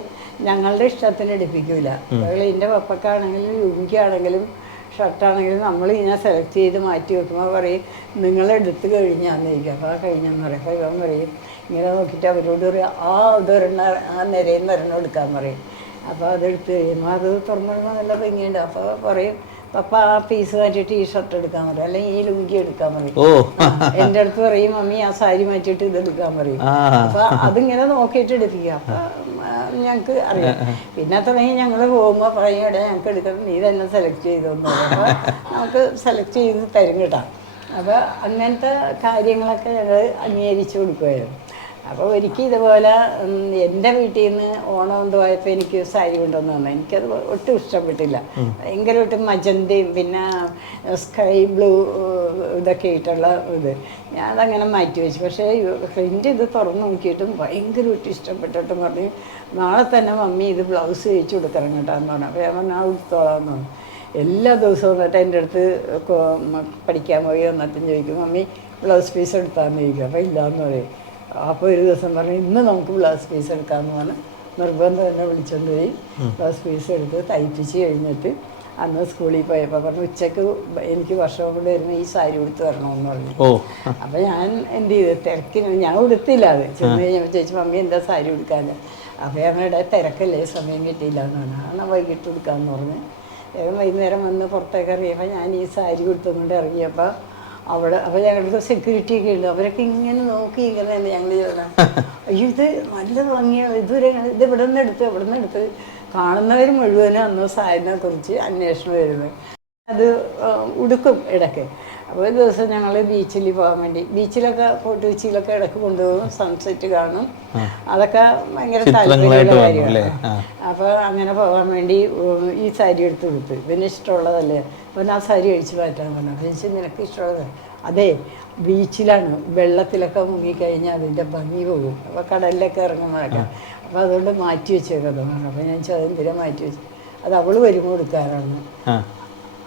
ഞങ്ങളുടെ ഇഷ്ടത്തിന് എടുപ്പിക്കൂല. എൻ്റെ പപ്പക്കാണെങ്കിലും ലുങ്കിയാണെങ്കിലും ഷർട്ടാണെങ്കിലും നമ്മളിങ്ങനെ സെലക്ട് ചെയ്ത് മാറ്റി വെക്കുമ്പോൾ പറയും നിങ്ങളെടുത്ത് കഴിഞ്ഞാന്ന് ചോദിക്കും. അപ്പോൾ ആ കഴിഞ്ഞെന്ന് പറയും. അപ്പോൾ ഇവൻ പറയും ഇങ്ങനെ നോക്കിയിട്ട് അവരോട് പറയും ആ നിരയിൽ നിന്ന് ഒരെണ്ണം എടുക്കാൻ പറയും. അപ്പോൾ അതെടുത്ത് കഴിയുമ്പോൾ അത് തുറന്നിടുമ്പോൾ നല്ല ഭംഗിയുണ്ട്. അപ്പോൾ പറയും പപ്പ ആ പീസ് മാറ്റിയിട്ട് ഈ ഷർട്ട് എടുക്കാൻ പറയും, അല്ലെങ്കിൽ ഈ ലുങ്കി എടുക്കാൻ പറയും. എൻ്റെ അടുത്ത് പറയും മമ്മി ആ സാരി മാറ്റിയിട്ട് ഇത് എടുക്കാൻ പറയും. അപ്പൊ അതിങ്ങനെ നോക്കിയിട്ട് എടുപ്പിക്കുക. അപ്പൊ ഞങ്ങൾക്ക് അറിയാം. പിന്നെ തുടങ്ങി ഞങ്ങൾ പോകുമ്പോൾ പറയും ഇവിടെ ഞങ്ങൾക്ക് എടുക്കണം, നീ തന്നെ സെലക്ട് ചെയ്തോന്ന് പറയും. അപ്പൊ നമുക്ക് സെലക്ട് ചെയ്ത് തരും കേട്ടോ. അപ്പൊ അങ്ങനത്തെ കാര്യങ്ങളൊക്കെ ഞങ്ങൾ അംഗീകരിച്ചു കൊടുക്കുമായിരുന്നു. അപ്പോൾ ഒരിക്കൽ ഇതുപോലെ എൻ്റെ വീട്ടിൽ നിന്ന് ഓണം കൊണ്ട് പോയപ്പോൾ എനിക്ക് സാരി കൊണ്ടുവന്ന് തന്നു. എനിക്കത് ഒട്ടും ഇഷ്ടപ്പെട്ടില്ല. ഭയങ്കരമായിട്ട് മജന്തയും പിന്നെ സ്കൈ ബ്ലൂ ഇതൊക്കെ ആയിട്ടുള്ള ഇത് ഞാനതങ്ങനെ മാറ്റി വെച്ചു. പക്ഷേ ഫ്രണ്ട് ഇത് തുറന്ന് നോക്കിയിട്ടും ഭയങ്കരമായിട്ട് ഇഷ്ടപ്പെട്ടിട്ടും പറഞ്ഞു നാളെ തന്നെ മമ്മി ഇത് ബ്ലൗസ് തയ്ച്ചു കൊടുക്കണം കേട്ടാന്ന് പറഞ്ഞു. അപ്പോൾ ഞാൻ പറഞ്ഞു ആ ഉടുത്തോളാന്ന് പറഞ്ഞു. എല്ലാ ദിവസവും എന്നിട്ട് എൻ്റെ അടുത്ത് പഠിക്കാൻ പോയി വന്നിട്ടും ചോദിക്കും മമ്മി ബ്ലൗസ് പീസ് എടുത്താന്ന് ചോദിക്കും. അപ്പോൾ ഇല്ലയെന്ന് പറയും. അപ്പോൾ ഒരു ദിവസം പറഞ്ഞു ഇന്ന് നമുക്ക് ബ്ലൗസ് പീസ് എടുക്കാമെന്ന് പറഞ്ഞ് നിർബന്ധം തന്നെ വിളിച്ചുകൊണ്ട് പോയി ബ്ലൗസ് പീസ് എടുത്ത് തയ്പ്പിച്ച് കഴിഞ്ഞിട്ട് അന്ന് സ്കൂളിൽ പോയപ്പോൾ പറഞ്ഞു ഉച്ചക്ക് എനിക്ക് വർഷവും കൂടെ വരുന്ന ഈ സാരി ഉടുത്ത് വരണമെന്ന് പറഞ്ഞു. അപ്പോൾ ഞാൻ എന്ത് ചെയ്തു തിരക്കിന് ഞാൻ ഉടുത്തില്ല. അത് ചെന്ന് കഴിഞ്ഞപ്പോൾ ചോദിച്ചു മമ്മി എന്താ സാരി ഉടുക്കാൻ? അപ്പോൾ ഞങ്ങളുടെ തിരക്കല്ലേ സമയം കിട്ടിയില്ല എന്ന് പറഞ്ഞു. എന്നാൽ വൈകിട്ട് ഉടുക്കാമെന്ന് പറഞ്ഞ് വേഗം വൈകുന്നേരം വന്ന് പുറത്തേക്ക് ഇറങ്ങിയപ്പോൾ ഞാൻ ഈ സാരി ഉടുത്തുകൊണ്ട് ഇറങ്ങിയപ്പോൾ അവിടെ അപ്പോൾ ഞങ്ങളുടെ സെക്യൂരിറ്റി ഒക്കെ ഉണ്ട്. അവരൊക്കെ ഇങ്ങനെ നോക്കി ഇങ്ങനെ തന്നെ ഞങ്ങൾ ചെയ്യണം. അയ്യോ ഇത് നല്ല ഭംഗിയാണ്, ഇതുവരെ ഇത് ഇവിടെ നിന്ന് എടുത്ത് കാണുന്നവർ മുഴുവനും അന്ന് സാരിനെ കുറിച്ച് അന്വേഷണം വരുന്നത്. അത് ഉടുക്കും ഇടയ്ക്ക്. അപ്പോൾ ഒരു ദിവസം ഞങ്ങൾ ബീച്ചിൽ പോകാൻ വേണ്ടി ബീച്ചിലൊക്കെ ഫോർട്ട് കൊച്ചിയിലൊക്കെ ഇടയ്ക്ക് കൊണ്ടുപോകും, സൺസെറ്റ് കാണും. അതൊക്കെ ഭയങ്കര താല്പര്യമുള്ള കാര്യമാണ്. അപ്പോൾ അങ്ങനെ പോകാൻ വേണ്ടി ഈ സാരി എടുത്ത് കൊടുത്തു. പിന്നെ ഇഷ്ടമുള്ളതല്ലേ അപ്പോൾ ആ സാരി അഴിച്ച് മാറ്റാൻ പറഞ്ഞു. അപ്പോൾ ചോദിച്ചാൽ നിനക്ക് ഇഷ്ടമുള്ളത് അതെ ബീച്ചിലാണ്, വെള്ളത്തിലൊക്കെ മുങ്ങിക്കഴിഞ്ഞാൽ അതിൻ്റെ ഭംഗി പോകും. അപ്പോൾ കടലിലൊക്കെ ഇറങ്ങുന്നതൊക്കെ അപ്പോൾ അതുകൊണ്ട് മാറ്റി വെച്ചേക്കത് പറഞ്ഞു. അപ്പോൾ ഞാൻ ചോദ്യം മാറ്റി വെച്ചു. അത് അവൾ വരുമ്പോൾ എടുക്കാനാണ്.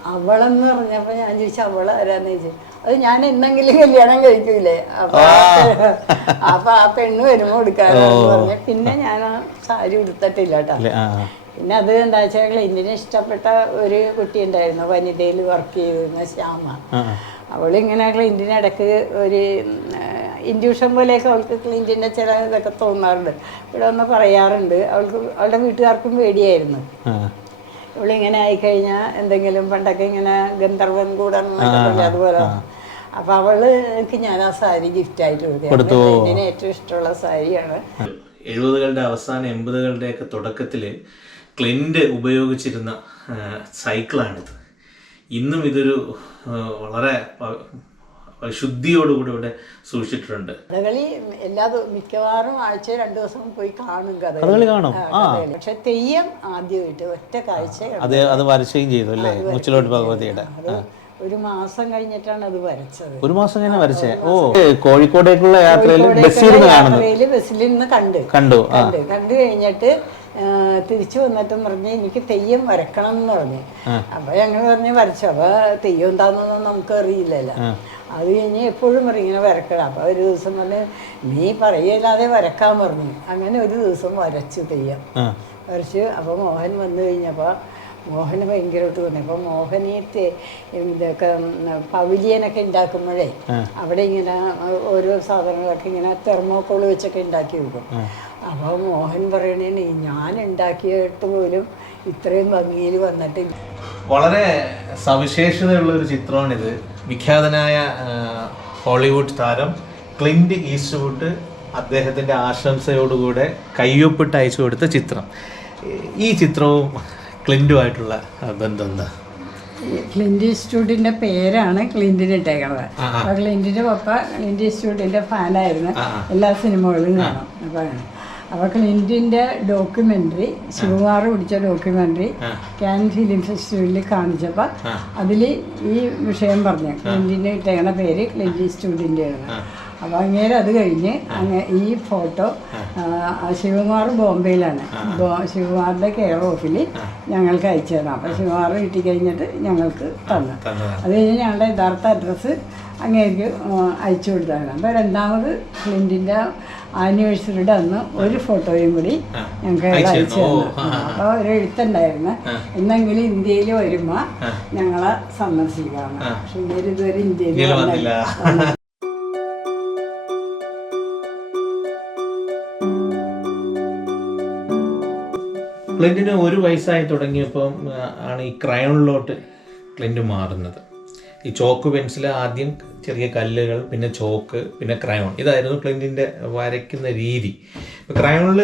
അവളെന്ന് പറഞ്ഞപ്പോൾ ഞാൻ ചോദിച്ചു അവള് ആരാന്ന് ചോദിച്ചു. അത് ഞാൻ എന്തെങ്കിലും കല്യാണം കഴിക്കൂലേ അപ്പൊ ആ പെണ്ണ് വരുമ്പോൾ എടുക്കാനാണെന്ന് പറഞ്ഞു. പിന്നെ ഞാൻ ആ സാരി ഉടുത്തിട്ടില്ല കേട്ടോ. പിന്നെ അത് എന്താ വെച്ചാൽ ക്ലൈന്റിന് ഇഷ്ടപ്പെട്ട ഒരു കുട്ടി ഉണ്ടായിരുന്നു, വനിതയിൽ വർക്ക് ചെയ്തിരുന്ന ശ്യാമ. അവളിങ്ങനെ ക്ലൈന്റിന് ഇടയ്ക്ക് ഒരു ഇൻഡ്യൂഷൻ പോലെയൊക്കെ അവൾക്ക് ക്ലൈന്റിൻ്റെ ചില ഇതൊക്കെ തോന്നാറുണ്ട്. ഇവിടെ ഒന്ന് പറയാറുണ്ട്. അവളുടെ വീട്ടുകാർക്കും പേടിയായിരുന്നു. ഇവളിങ്ങനെ ആയിക്കഴിഞ്ഞാൽ എന്തെങ്കിലും പണ്ടൊക്കെ ഇങ്ങനെ ഗന്ധർവൻ കൂടണം അതുപോലെ അപ്പോൾ അവൾക്ക് ഞാൻ ആ സാരി ഗിഫ്റ്റായിട്ട് കൊടുത്തു. ഇതിന് ഏറ്റവും ഇഷ്ടമുള്ള സാരിയാണ്. 70കളുടെ അവസാനം 80കളുടെയൊക്കെ തുടക്കത്തിൽ ക്ലിൻ്റ് ഉപയോഗിച്ചിരുന്ന സൈക്കിളാണിത്. ഇന്നും ഇതൊരു വളരെ ശുദ്ധിയോടുകൂടി ഇവിടെ സൂക്ഷിച്ചിട്ടുണ്ട്. കഥകളി മിക്കവാറും ആഴ്ച 2 ദിവസം പോയി കാണും. കഥകളി കാണും. പക്ഷെ തെയ്യം ആദ്യമായിട്ട് ഒറ്റ കാഴ്ച അത് വരച്ചുകയും ചെയ്തു അല്ലേ, മുച്ചിലോട്ട് ഭഗവതിയുടെ. ഒരു മാസം കഴിഞ്ഞിട്ടാണ് അത് വരച്ചത്. ഒരു മാസം കഴിഞ്ഞാൽ വരച്ചേ. ഓ, കോഴിക്കോടേക്കുള്ള യാത്രയിൽ ബസ്സിൽ നിന്ന് കണ്ടു കഴിഞ്ഞിട്ട് തിരിച്ചു വന്നിട്ടും പറഞ്ഞ് എനിക്ക് തെയ്യം വരക്കണം എന്ന് പറഞ്ഞു. അപ്പൊ ഞങ്ങൾ പറഞ്ഞ് വരച്ചു. അപ്പൊ തെയ്യം എന്താണെന്നൊന്നും നമുക്ക് അറിയില്ലല്ലോ. അത് കഴിഞ്ഞ് എപ്പോഴും പറയും ഇങ്ങനെ വരക്കണം. അപ്പൊ ഒരു ദിവസം പറഞ്ഞ് നീ പറയല്ലാതെ വരക്കാൻ പറഞ്ഞു. അങ്ങനെ ഒരു ദിവസം വരച്ചു തെയ്യം വരച്ചു. അപ്പൊ മോഹൻ വന്നു കഴിഞ്ഞപ്പോ മോഹന് ഭയങ്കരമായിട്ട് തോന്നി. അപ്പോൾ മോഹൻ ഇതൊക്കെ പവിലിയനൊക്കെ ഉണ്ടാക്കുമ്പോഴേ അവിടെ ഇങ്ങനെ ഓരോ സാധനങ്ങളൊക്കെ ഇങ്ങനെ തെർമോക്കോൾ വെച്ചൊക്കെ ഉണ്ടാക്കി വെക്കും. അപ്പോൾ മോഹൻ പറയണേ ഞാൻ ഉണ്ടാക്കിയിട്ട് പോലും ഇത്രയും ഭംഗിയിൽ വന്നിട്ടില്ല. വളരെ സവിശേഷതയുള്ള ഒരു ചിത്രമാണിത്. വിഖ്യാതനായ ഹോളിവുഡ് താരം ക്ലിൻ്റ് ഈസ്റ്റ്വുഡ് അദ്ദേഹത്തിൻ്റെ ആശംസയോടുകൂടെ കയ്യൊപ്പിട്ട് അയച്ചു കൊടുത്ത ചിത്രം. ഈ ചിത്രവും ക്ലിൻ്റുമായിട്ടുള്ള ബന്ധം എന്താ? ക്ലിൻ്റ് ഈസ്റ്റ്വുഡിൻ്റെ പേരാണ് ക്ലിൻ്റിന് ഇട്ടേക്കണത്. അപ്പോൾ ക്ലിൻ്റിൻ്റെ പപ്പ ക്ലിൻ്റ് ഈസ്റ്റ്വുഡിൻ്റെ ഫാനായിരുന്നു. എല്ലാ സിനിമകളും കാണും. അപ്പോൾ ക്ലിൻ്റിൻ്റെ ഡോക്യുമെൻ്ററി ശിവകുമാർ പിടിച്ച ഡോക്യുമെൻ്ററി കാൻ ഫിലിം ഫെസ്റ്റിവലിൽ കാണിച്ചപ്പോൾ അതിൽ ഈ വിഷയം പറഞ്ഞു. ക്ലിൻ്റിന് ഇട്ടേക്കണ പേര് ക്ലിൻ്റ് ഈസ്റ്റ്വുഡിൻ്റെയാണ്. അപ്പോൾ അങ്ങേരെ അത് കഴിഞ്ഞ് ഈ ഫോട്ടോ ശിവകുമാർ ബോംബെയിലാണ്. ശിവകുമാറിൻ്റെ കെയർ ഓഫിൽ ഞങ്ങൾക്ക് അയച്ചു തരണം. അപ്പോൾ ശിവകുമാർ കിട്ടി കഴിഞ്ഞിട്ട് ഞങ്ങൾക്ക് തന്നു. അത് കഴിഞ്ഞ് ഞങ്ങളുടെ യഥാർത്ഥ അഡ്രസ്സ് അങ്ങേക്ക് അയച്ചു കൊടുത്താണ്. അപ്പോൾ രണ്ടാമത് ക്ലിൻ്റിൻ്റെ ആനിവേഴ്സറിയുടെ അന്ന് ഒരു ഫോട്ടോയും കൂടി ഞങ്ങൾക്ക് അയച്ചു തന്നു. അപ്പോൾ ഒരു എഴുത്തുണ്ടായിരുന്നു, എന്നെങ്കിലും ഇന്ത്യയിൽ വരുമ്പോൾ ഞങ്ങളെ സന്ദർശിക്കാമെന്ന്. പക്ഷെ ഇതുവരെ ഇന്ത്യയിൽ വന്നില്ല. ക്ലിൻ്റിന് 1 വയസ്സായി തുടങ്ങിയപ്പം ആണ് ഈ ക്രയോണിലോട്ട് ക്ലിൻ്റ് മാറുന്നത്. ഈ ചോക്ക് പെൻസിൽ, ആദ്യം ചെറിയ കല്ലുകൾ, പിന്നെ ചോക്ക്, പിന്നെ ക്രയോൺ. ഇതായിരുന്നു ക്ലിൻ്റിൻ്റെ വരയ്ക്കുന്ന രീതി. ക്രയോണിൽ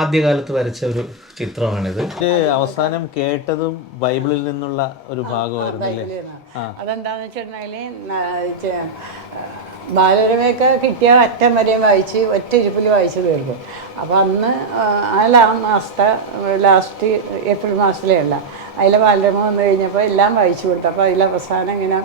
ആദ്യകാലത്ത് വരച്ച ഒരു ചിത്രമാണിത്. അവസാനം കേട്ടതും ബൈബിളിൽ നിന്നുള്ള ഒരു ഭാഗമായിരുന്നില്ലേ? അതെന്താണെന്ന് വെച്ചിട്ടുണ്ടെങ്കിൽ ബാലരമയൊക്കെ കിട്ടിയ അറ്റം വരെയും വായിച്ച് ഒറ്റ ഇരിപ്പിൽ വായിച്ച് തീർക്കും. അപ്പോൾ അന്ന് ലാസ്റ്റ് ഏപ്രിൽ മാസത്തിലെയല്ല, അതിലെ ബാലരമ വന്നു കഴിഞ്ഞപ്പോൾ എല്ലാം വായിച്ചു കൊടുത്തു. അപ്പോൾ അതിലവസാനം ഇങ്ങനെ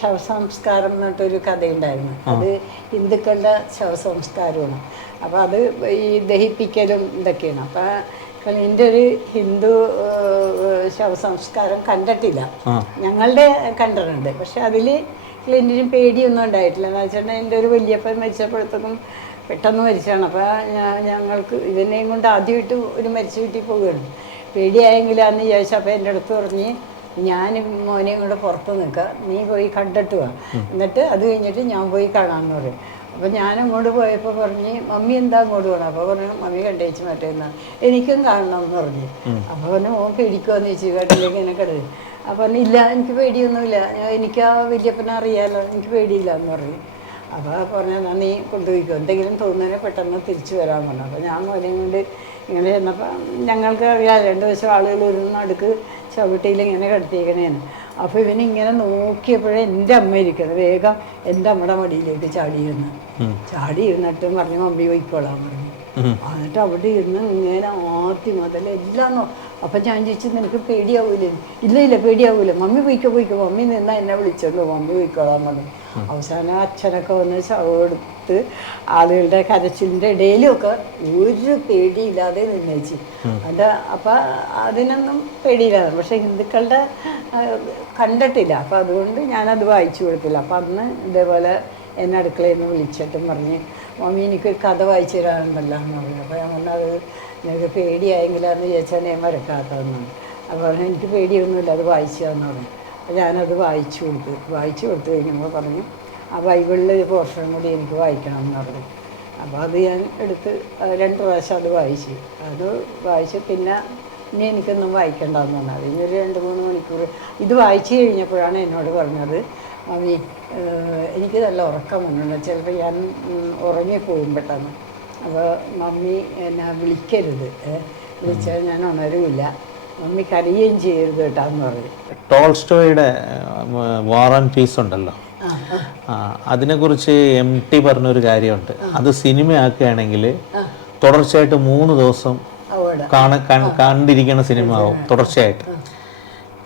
ശവസംസ്കാരം എന്നിട്ടൊരു കഥയുണ്ടായിരുന്നു. അത് ഹിന്ദുക്കളുടെ ശവസംസ്കാരമാണ്. അപ്പോൾ അത് ഈ ദഹിപ്പിക്കലും ഇതൊക്കെയാണ്. അപ്പോൾ എൻ്റെ ഒരു ഹിന്ദു ശവസംസ്കാരം കണ്ടിട്ടില്ല. ഞങ്ങളുടെ കണ്ടിട്ടുണ്ട്. പക്ഷെ അതിൽ ക്ലിൻ്റിനും പേടിയൊന്നും ഉണ്ടായിട്ടില്ല. എന്ന് വെച്ചിട്ടുണ്ടെങ്കിൽ എൻ്റെ ഒരു വല്യപ്പൻ മരിച്ചപ്പോഴത്തേക്കും പെട്ടെന്ന് മരിച്ചാണ്. അപ്പോൾ ഞങ്ങൾക്ക് ഇതിനെയും കൊണ്ട് ആദ്യമായിട്ട് ഒരു മരിച്ച വീട്ടിൽ പോവുകയാണ്. പേടിയായെങ്കിലാന്ന് ചോദിച്ചാൽ അപ്പോൾ എൻ്റെ അടുത്ത് പറഞ്ഞ് ഞാൻ മോനെയും കൂടെ പുറത്ത് നിൽക്കുക, നീ പോയി കണ്ടിട്ട് വാ, എന്നിട്ട് അത് കഴിഞ്ഞിട്ട് ഞാൻ പോയി കാണാമെന്ന് പറയും. അപ്പോൾ ഞാൻ അങ്ങോട്ട് പോയപ്പോൾ പറഞ്ഞ് മമ്മി എന്താ അങ്ങോട്ട് പോകണം? അപ്പോൾ പറഞ്ഞു മമ്മി കണ്ടേച്ച് മറ്റേന്നാ എനിക്കും കാണണം എന്ന് പറഞ്ഞു. അപ്പോൾ പറഞ്ഞു മോൻ പേടിക്കുമെന്ന് ചോദിച്ചു, കണ്ടിലേക്ക് എന്നെ കിടന്നു. അപ്പോൾ പറഞ്ഞു ഇല്ല എനിക്ക് പേടിയൊന്നുമില്ല, എനിക്ക് ആ വല്യപ്പനെ അറിയാമല്ലോ, എനിക്ക് പേടിയില്ല എന്ന് പറഞ്ഞു. അപ്പോൾ പറഞ്ഞാൽ നീ കൊണ്ടുപോയിക്കോ, എന്തെങ്കിലും തോന്നുന്നതിനെ പെട്ടെന്ന് തിരിച്ചു വരാൻ പറഞ്ഞു. അപ്പോൾ ഞാൻ മോനെയും കൊണ്ട് ഇങ്ങനെ ചെന്നപ്പോൾ ഞങ്ങൾക്ക് അറിയാം 2 ദിവസം ആളുകൾ ഇരുന്ന് അടുക്ക് ചവിട്ടിയിൽ ഇങ്ങനെ കിടത്തിയേക്കണേന്ന്. അപ്പോൾ ഇവനിങ്ങനെ നോക്കിയപ്പോഴേ എൻ്റെ അമ്മ ഇരിക്കണം. വേഗം എൻ്റെ അമ്മയുടെ മടിയിലേക്ക് ചാടി ഇരുന്നിട്ട് പറഞ്ഞു മമ്മി പോയിക്കോളാൻ പറഞ്ഞു. എന്നിട്ട് അവിടെ ഇരുന്ന് ഇങ്ങനെ ആദ്യം മുതൽ എല്ലാം അപ്പം ഞാൻ ചോദിച്ചു നിനക്ക് പേടിയാവൂലേ? ഇല്ല പേടിയാവൂല, മമ്മി പോയിക്കോ മമ്മി നിന്നാൽ എന്നെ വിളിച്ചോളൂ, മമ്മി പോയിക്കോളാൻ പറഞ്ഞു. അവസാനം അച്ഛനൊക്കെ വന്ന് ശവമെടുത്ത് ആളുകളുടെ കരച്ചിലിൻ്റെ ഇടയിലുമൊക്കെ ഒരു പേടിയില്ലാതെ നിന്നേച്ചി. അപ്പം അതിനൊന്നും പേടിയില്ലാതെ. പക്ഷെ ഹിന്ദുക്കളുടെ കണ്ടിട്ടില്ല. അപ്പം അതുകൊണ്ട് ഞാനത് വായിച്ചു കൊടുത്തില്ല. അപ്പം അന്ന് ഇതേപോലെ എന്നെ അടുക്കളയിൽ നിന്ന് വിളിച്ചിട്ടും പറഞ്ഞ് മമ്മി എനിക്കൊരു കഥ വായിച്ചു തരാറുണ്ടല്ലോ എന്ന് പറഞ്ഞു. അപ്പോൾ ഞാൻ പറഞ്ഞത് നിനക്ക് പേടിയായെങ്കിലാന്ന് ചോദിച്ചാൽ ഞാൻ വരക്കാത്തതെന്നാണ്. അപ്പോൾ പറഞ്ഞു എനിക്ക് പേടിയൊന്നുമില്ല, അത് വായിച്ചതെന്ന് പറഞ്ഞു. അപ്പോൾ ഞാനത് വായിച്ചു കൊടുത്തു കഴിഞ്ഞപ്പോൾ പറഞ്ഞു ആ ബൈബിളിലെ ഒരു പോർഷൻ കൂടി എനിക്ക് വായിക്കണം എന്ന് പറഞ്ഞു. അപ്പോൾ അത് ഞാൻ എടുത്ത് 2 പ്രാവശ്യം അത് വായിച്ചു. പിന്നെ ഇനി എനിക്കൊന്നും വായിക്കണ്ടെന്ന് പറഞ്ഞാൽ ഇനി ഒരു 2-3 മണിക്കൂർ ഇത് വായിച്ചു കഴിഞ്ഞപ്പോഴാണ് എന്നോട് പറഞ്ഞത് മമ്മി എനിക്ക് നല്ല ഉറക്കം വന്നിട്ടുണ്ട്, ചിലപ്പോൾ ഞാൻ ഉറങ്ങിപ്പോകും പെട്ടെന്ന്. അപ്പോൾ മമ്മി എന്നെ വിളിക്കരുത്, വിളിച്ചാൽ ഞാൻ ഉണരുമില്ല, മമ്മി കരയുകയും ചെയ്യരുത് കേട്ടാന്ന് പറയും. ടോൾസ്റ്റോയുടെ വാർ ആൻഡ് പീസ് ഉണ്ടല്ലോ, അതിനെക്കുറിച്ച് MT പറഞ്ഞൊരു കാര്യമുണ്ട്. അത് സിനിമയാക്കുകയാണെങ്കിൽ തുടർച്ചയായിട്ട് 3 ദിവസം കണ്ടിരിക്കുന്ന സിനിമ ആവും തുടർച്ചയായിട്ട്.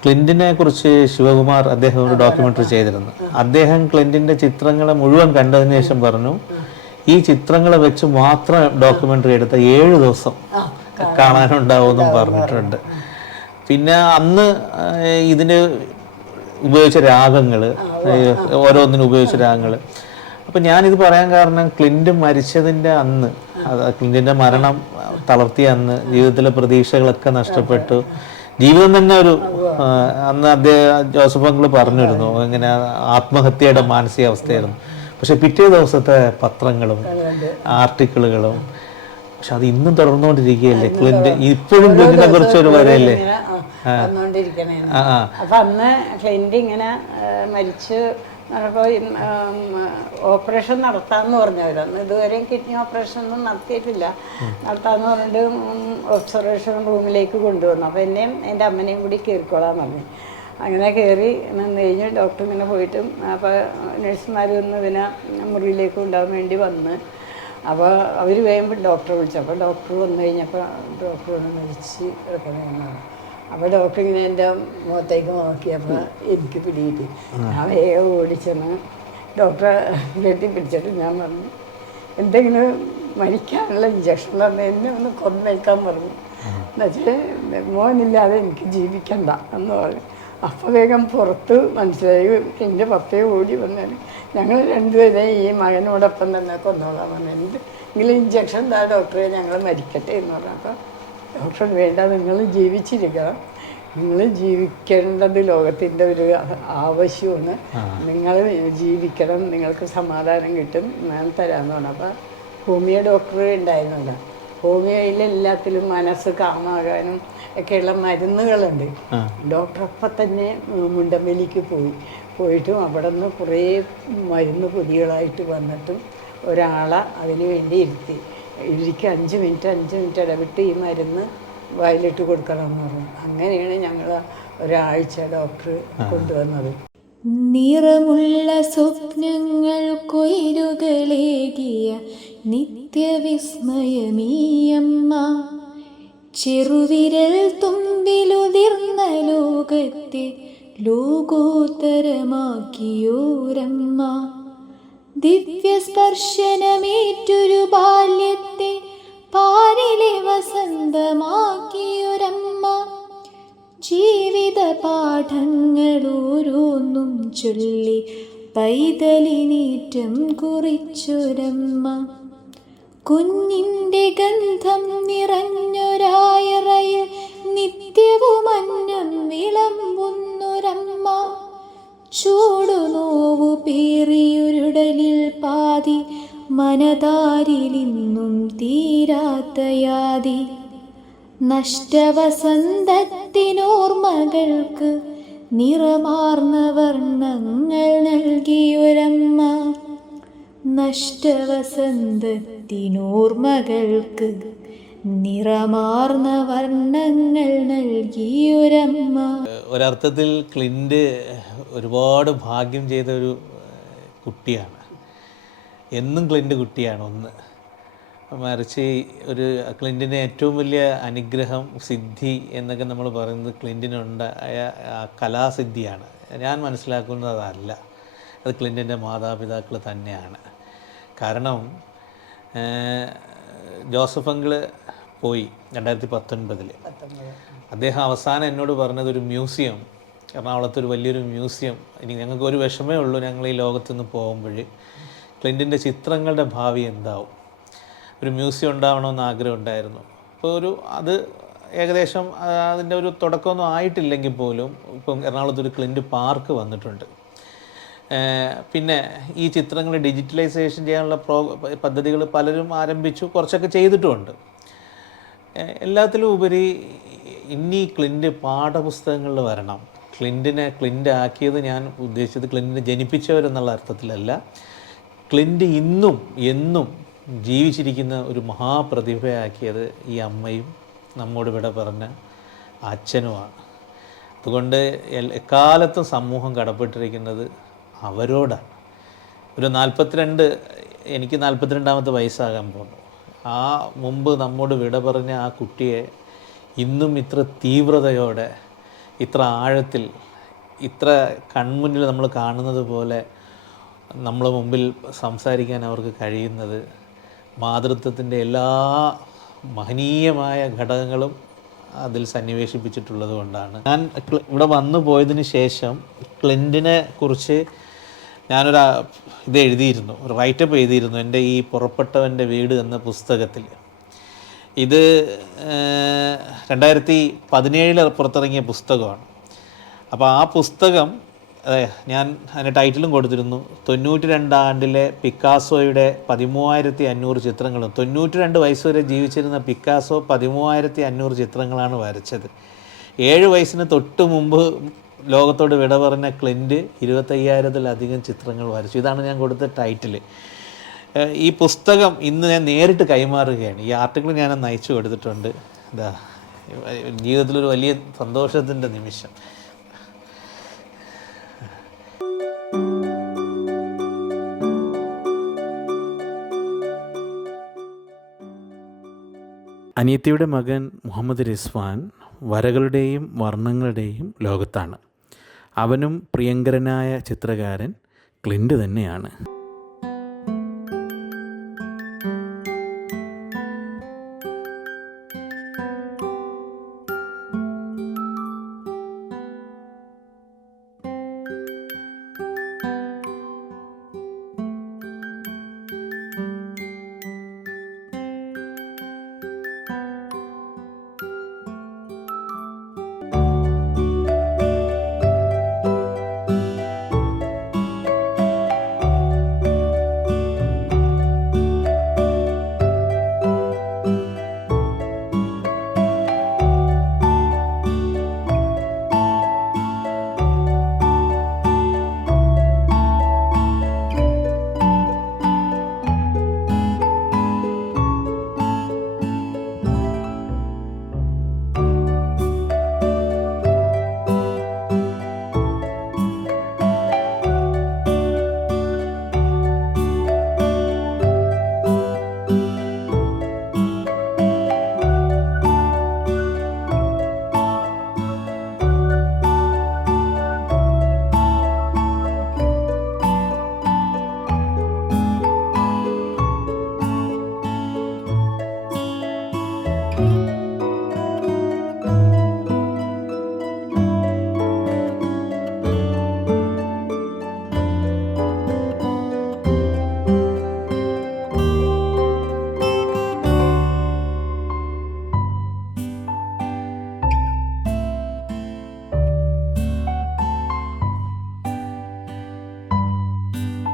ക്ലിൻറ്റിനെ കുറിച്ച് ശിവകുമാർ അദ്ദേഹം ഒരു ഡോക്യുമെൻ്ററി ചെയ്തിരുന്നു. അദ്ദേഹം ക്ലിൻറ്റിൻ്റെ ചിത്രങ്ങളെ മുഴുവൻ കണ്ടതിന് ശേഷം പറഞ്ഞു, ഈ ചിത്രങ്ങളെ വെച്ച് മാത്രം ഡോക്യുമെൻ്ററി എടുത്ത 7 ദിവസം കാണാനുണ്ടാവുമെന്നും പറഞ്ഞിട്ടുണ്ട്. പിന്നെ അന്ന് ഇതിന് ഉപയോഗിച്ച രാഗങ്ങൾ, ഓരോന്നിനും ഉപയോഗിച്ച രാഗങ്ങൾ. അപ്പം ഞാനിത് പറയാൻ കാരണം, ക്ലിൻറ്റ് മരിച്ചതിൻ്റെ അന്ന്, ക്ലിൻറ്റിൻ്റെ മരണം തളർത്തിയ അന്ന് ജീവിതത്തിലെ പ്രതീക്ഷകളൊക്കെ നഷ്ടപ്പെട്ടു. ജീവിതം തന്നെ ഒരു അന്ന് അദ്ദേഹം ജോസഫ് അങ്കിൾ പറഞ്ഞിരുന്നു ഇങ്ങനെ ആത്മഹത്യയുടെ മാനസികാവസ്ഥയായിരുന്നു. പക്ഷെ പിറ്റേ ദിവസത്തെ പത്രങ്ങളും ആർട്ടിക്കിളുകളും, പക്ഷെ അത് ഇന്നും തുടർന്നുകൊണ്ടിരിക്കുകയല്ലേ. ക്ലിൻറ്റ് ഇപ്പോഴും ക്ലിൻറ്റിനെ കുറിച്ച് ഒരു വരയല്ലേ വന്നുകൊണ്ടിരിക്കണേ. അപ്പം അന്ന് ക്ലിൻറ്റ് ഇങ്ങനെ മരിച്ച് അപ്പോൾ ഓപ്പറേഷൻ നടത്താമെന്ന് പറഞ്ഞവർ, അന്ന് ഇതുവരെയും കിഡ്നി ഓപ്പറേഷൻ ഒന്നും നടത്തിയിട്ടില്ല, നടത്താമെന്ന് പറഞ്ഞിട്ട് ഒബ്സർവേഷൻ റൂമിലേക്ക് കൊണ്ടുവന്നു. അപ്പോൾ എന്നെയും എൻ്റെ അമ്മനെയും കൂടി കയറിക്കോളാൻ പറഞ്ഞു. അങ്ങനെ കയറി നിന്ന് കഴിഞ്ഞ് ഡോക്ടർ ഇങ്ങനെ പോയിട്ട്, അപ്പോൾ നഴ്സുമാർ വന്ന് ഇതിനെ മുറിയിലേക്ക് കൊണ്ടുപോകാൻ വേണ്ടി വന്ന്, അപ്പോൾ അവർ വേഗം ഡോക്ടറെ വിളിച്ചു. അപ്പോൾ ഡോക്ടർ വന്നു കഴിഞ്ഞപ്പോൾ ഡോക്ടർ ഒന്ന് മരിച്ച് കിടക്കണമെന്നാണ്. അപ്പോൾ ഡോക്ടർ ഇങ്ങനെ എൻ്റെ മുഖത്തേക്ക് നോക്കിയപ്പോൾ എനിക്ക് പിടികിട്ടി. ഞാൻ വേഗം ഓടിച്ചെന്ന് ഡോക്ടറെ കെട്ടിപ്പിടിച്ചിട്ട് ഞാൻ പറഞ്ഞു, എന്തെങ്കിലും മരിക്കാനുള്ള ഇഞ്ചക്ഷൻ തന്നെ എന്നെ ഒന്ന് കൊന്നേക്കാൻ പറഞ്ഞു, എന്നുവെച്ചാൽ മോനില്ലാതെ എനിക്ക് ജീവിക്കണ്ട എന്ന് പറഞ്ഞു. അപ്പോൾ വേഗം പുറത്ത് മനസ്സിലായി എൻ്റെ പപ്പയെ ഓടി വന്നാൽ ഞങ്ങൾ രണ്ടുപേരെയും ഈ മകനോടൊപ്പം തന്നെ കൊന്നോളാൻ പറഞ്ഞു. എന്തെങ്കിലും ഇഞ്ചക്ഷൻ എന്താ ഡോക്ടറെ, ഞങ്ങൾ മരിക്കട്ടെ എന്ന് പറഞ്ഞു. അപ്പോൾ ഡോക്ടർ വേണ്ട, നിങ്ങൾ ജീവിച്ചിരിക്കണം, നിങ്ങൾ ജീവിക്കേണ്ടത് ലോകത്തിൻ്റെ ഒരു ആവശ്യമാണ്, നിങ്ങൾ ജീവിക്കണം, നിങ്ങൾക്ക് സമാധാനം കിട്ടും, ഞാൻ തരാമെന്ന് പറഞ്ഞു. അപ്പോൾ ഹോമിയോ ഡോക്ടർ ഉണ്ടായിരുന്നില്ല. ഹോമിയോയിൽ എല്ലാത്തിലും മനസ്സ് കാമാകാനും ഒക്കെയുള്ള മരുന്നുകളുണ്ട്. ഡോക്ടർ അപ്പം തന്നെ മുണ്ടമ്പലിക്ക് പോയിട്ടും അവിടെ നിന്ന് കുറേ മരുന്ന് പൊതികളായിട്ട് വന്നിട്ടും ഒരാളെ അതിന് വേണ്ടി ഇരുത്തി 5 മിനിറ്റ് ഇടവിട്ട് ഈ മരുന്ന് വയലിട്ട് കൊടുക്കണം എന്ന് പറഞ്ഞു. അങ്ങനെയാണ് ഞങ്ങൾ ഒരാഴ്ച ഡോക്ടർ കൊണ്ടുവന്നത്. നിറമുള്ള സ്വപ്നങ്ങൾ കൊയിലുകളേകിയ നിത്യവിസ്മയമീയമ്മ, ചെറുവിരൽ തുമ്പിലുതിർന്ന ലോകത്തെ ലോകോത്തരമാക്കിയോരമ്മ, ദിവ്യസ്പർശനമേറ്റൊരു ബാല്യത്തെ പാരിലെ വസന്തമാക്കിയൊരമ്മ, ജീവിത പാഠങ്ങൾ ഓരോന്നും ചൊല്ലി പൈതലിനീറ്റം കുറിച്ചൊരമ്മ, കുഞ്ഞിൻ്റെ ഗന്ധം നിറഞ്ഞൊരായറയിൽ നിത്യവും അന്നം വിളമ്പുന്നൊരമ്മ, ചൂടുനോവു പേറിയൊരുടലിൽ പാതി മനതാരിലിന്നും തീരാത്തയാതി, നഷ്ടവസന്തത്തിനോർമ്മകൾക്ക് നിറമാർന്ന വർണ്ണങ്ങൾ നൽകിയൊരമ്മ, നഷ്ടവസന്തത്തിനോർമ്മകൾക്ക് നിറമാർന്ന വർണ്ണങ്ങൾ നൽകിയൊരമ്മ. ഒരർത്ഥത്തിൽ ക്ലിൻറ്റ് ഒരുപാട് ഭാഗ്യം ചെയ്ത ഒരു കുട്ടിയാണ്. എന്നും ക്ലിൻറ്റ് കുട്ടിയാണ്. മറിച്ച് ഒരു ക്ലിൻറ്റിന് ഏറ്റവും വലിയ അനുഗ്രഹം, സിദ്ധി എന്നൊക്കെ നമ്മൾ പറയുന്നത് ക്ലിൻറ്റിനുണ്ടായ കലാസിദ്ധിയാണ്. ഞാൻ മനസ്സിലാക്കുന്നത് അതല്ല, അത് ക്ലിൻറ്റിൻ്റെ മാതാപിതാക്കൾ തന്നെയാണ്. കാരണം ജോസഫ് അങ്കിള് പോയി 2019. അദ്ദേഹം അവസാനം എന്നോട് പറഞ്ഞത് ഒരു മ്യൂസിയം, എറണാകുളത്തൊരു വലിയൊരു മ്യൂസിയം, ഇനി ഞങ്ങൾക്ക് ഒരു വിഷമേ ഉള്ളൂ, ഞങ്ങൾ ഈ ലോകത്തുനിന്ന് പോകുമ്പോൾ ക്ലിൻറ്റിൻ്റെ ചിത്രങ്ങളുടെ ഭാവി എന്താവും, ഒരു മ്യൂസിയം ഉണ്ടാവണമെന്ന് ആഗ്രഹം ഉണ്ടായിരുന്നു. അപ്പോൾ അത് ഏകദേശം അതിൻ്റെ ഒരു തുടക്കമൊന്നും ആയിട്ടില്ലെങ്കിൽ പോലും ഇപ്പം എറണാകുളത്തൊരു ക്ലിൻറ്റ് പാർക്ക് വന്നിട്ടുണ്ട്. പിന്നെ ഈ ചിത്രങ്ങൾ ഡിജിറ്റലൈസേഷൻ ചെയ്യാനുള്ള പദ്ധതികൾ പലരും ആരംഭിച്ചു, കുറച്ചൊക്കെ ചെയ്തിട്ടുമുണ്ട്. എല്ലാത്തിലും ഉപരി ഇനി ക്ലിൻറ്റ് പാഠപുസ്തകങ്ങളിൽ വരണം. ക്ലിൻ്റ് ആക്കിയത് ഞാൻ ഉദ്ദേശിച്ചത് ക്ലിൻറ്റിനെ ജനിപ്പിച്ചവരെന്നുള്ള അർത്ഥത്തിലല്ല. ക്ലിൻ്റ് ഇന്നും എന്നും ജീവിച്ചിരിക്കുന്ന ഒരു മഹാപ്രതിഭയാക്കിയത് ഈ അമ്മയും നമ്മോട് വിട പറഞ്ഞ അച്ഛനുമാണ്. അതുകൊണ്ട് എക്കാലത്തും സമൂഹം കടപ്പെട്ടിരിക്കുന്നത് അവരോടാണ്. ഒരു 42, എനിക്ക് 42ാമത്തെ വയസ്സാകാൻ പോകുന്നു. ആ മുമ്പ് നമ്മോട് വിട പറഞ്ഞ ആ കുട്ടിയെ ഇന്നും ഇത്ര തീവ്രതയോടെ, ഇത്ര ആഴത്തിൽ, ഇത്ര കൺമുന്നിൽ നമ്മൾ കാണുന്നത് പോലെ നമ്മളെ മുമ്പിൽ സംസാരിക്കാൻ അവർക്ക് കഴിയുന്നത് മാതൃത്വത്തിൻ്റെ എല്ലാ മഹനീയമായ ഘടകങ്ങളും അതിൽ സന്നിവേശിപ്പിച്ചിട്ടുള്ളത് കൊണ്ടാണ്. ഞാൻ ഇവിടെ വന്നു പോയതിന് ശേഷം ക്ലിൻറ്റിനെ കുറിച്ച് ഞാനൊരു ഇത് എഴുതിയിരുന്നു, ഒരു റൈറ്റപ്പ് എഴുതിയിരുന്നു എൻ്റെ ഈ പുറപ്പെട്ടവൻ്റെ വീട് എന്ന പുസ്തകത്തിൽ. ഇത് 2017 പുറത്തിറങ്ങിയ പുസ്തകമാണ്. അപ്പോൾ ആ പുസ്തകം ഞാൻ അതിൻ്റെ ടൈറ്റിലും കൊടുത്തിരുന്നു, 92 ആണ്ടിലെ പിക്കാസോയുടെ 13,500 ചിത്രങ്ങളും. 92 വയസ്സ് വരെ ജീവിച്ചിരുന്ന പിക്കാസോ 13,500 ചിത്രങ്ങളാണ് വരച്ചത്. 7 വയസ്സിന് തൊട്ട് മുമ്പ് ലോകത്തോട് വിട പറഞ്ഞ ക്ലിൻറ്റ് 25,000-ലധികം ചിത്രങ്ങൾ വരച്ചു. ഇതാണ് ഞാൻ കൊടുത്ത ടൈറ്റിൽ. ഈ പുസ്തകം ഇന്ന് ഞാൻ നേരിട്ട് കൈമാറുകയാണ്. ഈ ആർട്ടിക്കിൾ ഞാൻ അയച്ചു കൊടുത്തിട്ടുണ്ട്. ഇതാ ജീവിതത്തിലൊരു വലിയ സന്തോഷത്തിൻ്റെ നിമിഷം. അനിയത്തിയുടെ മകൻ മുഹമ്മദ് റിസ്വാൻ വരകളുടെയും വർണ്ണങ്ങളുടെയും ലോകത്താണ്. അവനും പ്രിയങ്കരനായ ചിത്രകാരൻ ക്ലിൻറ്റ് തന്നെയാണ്.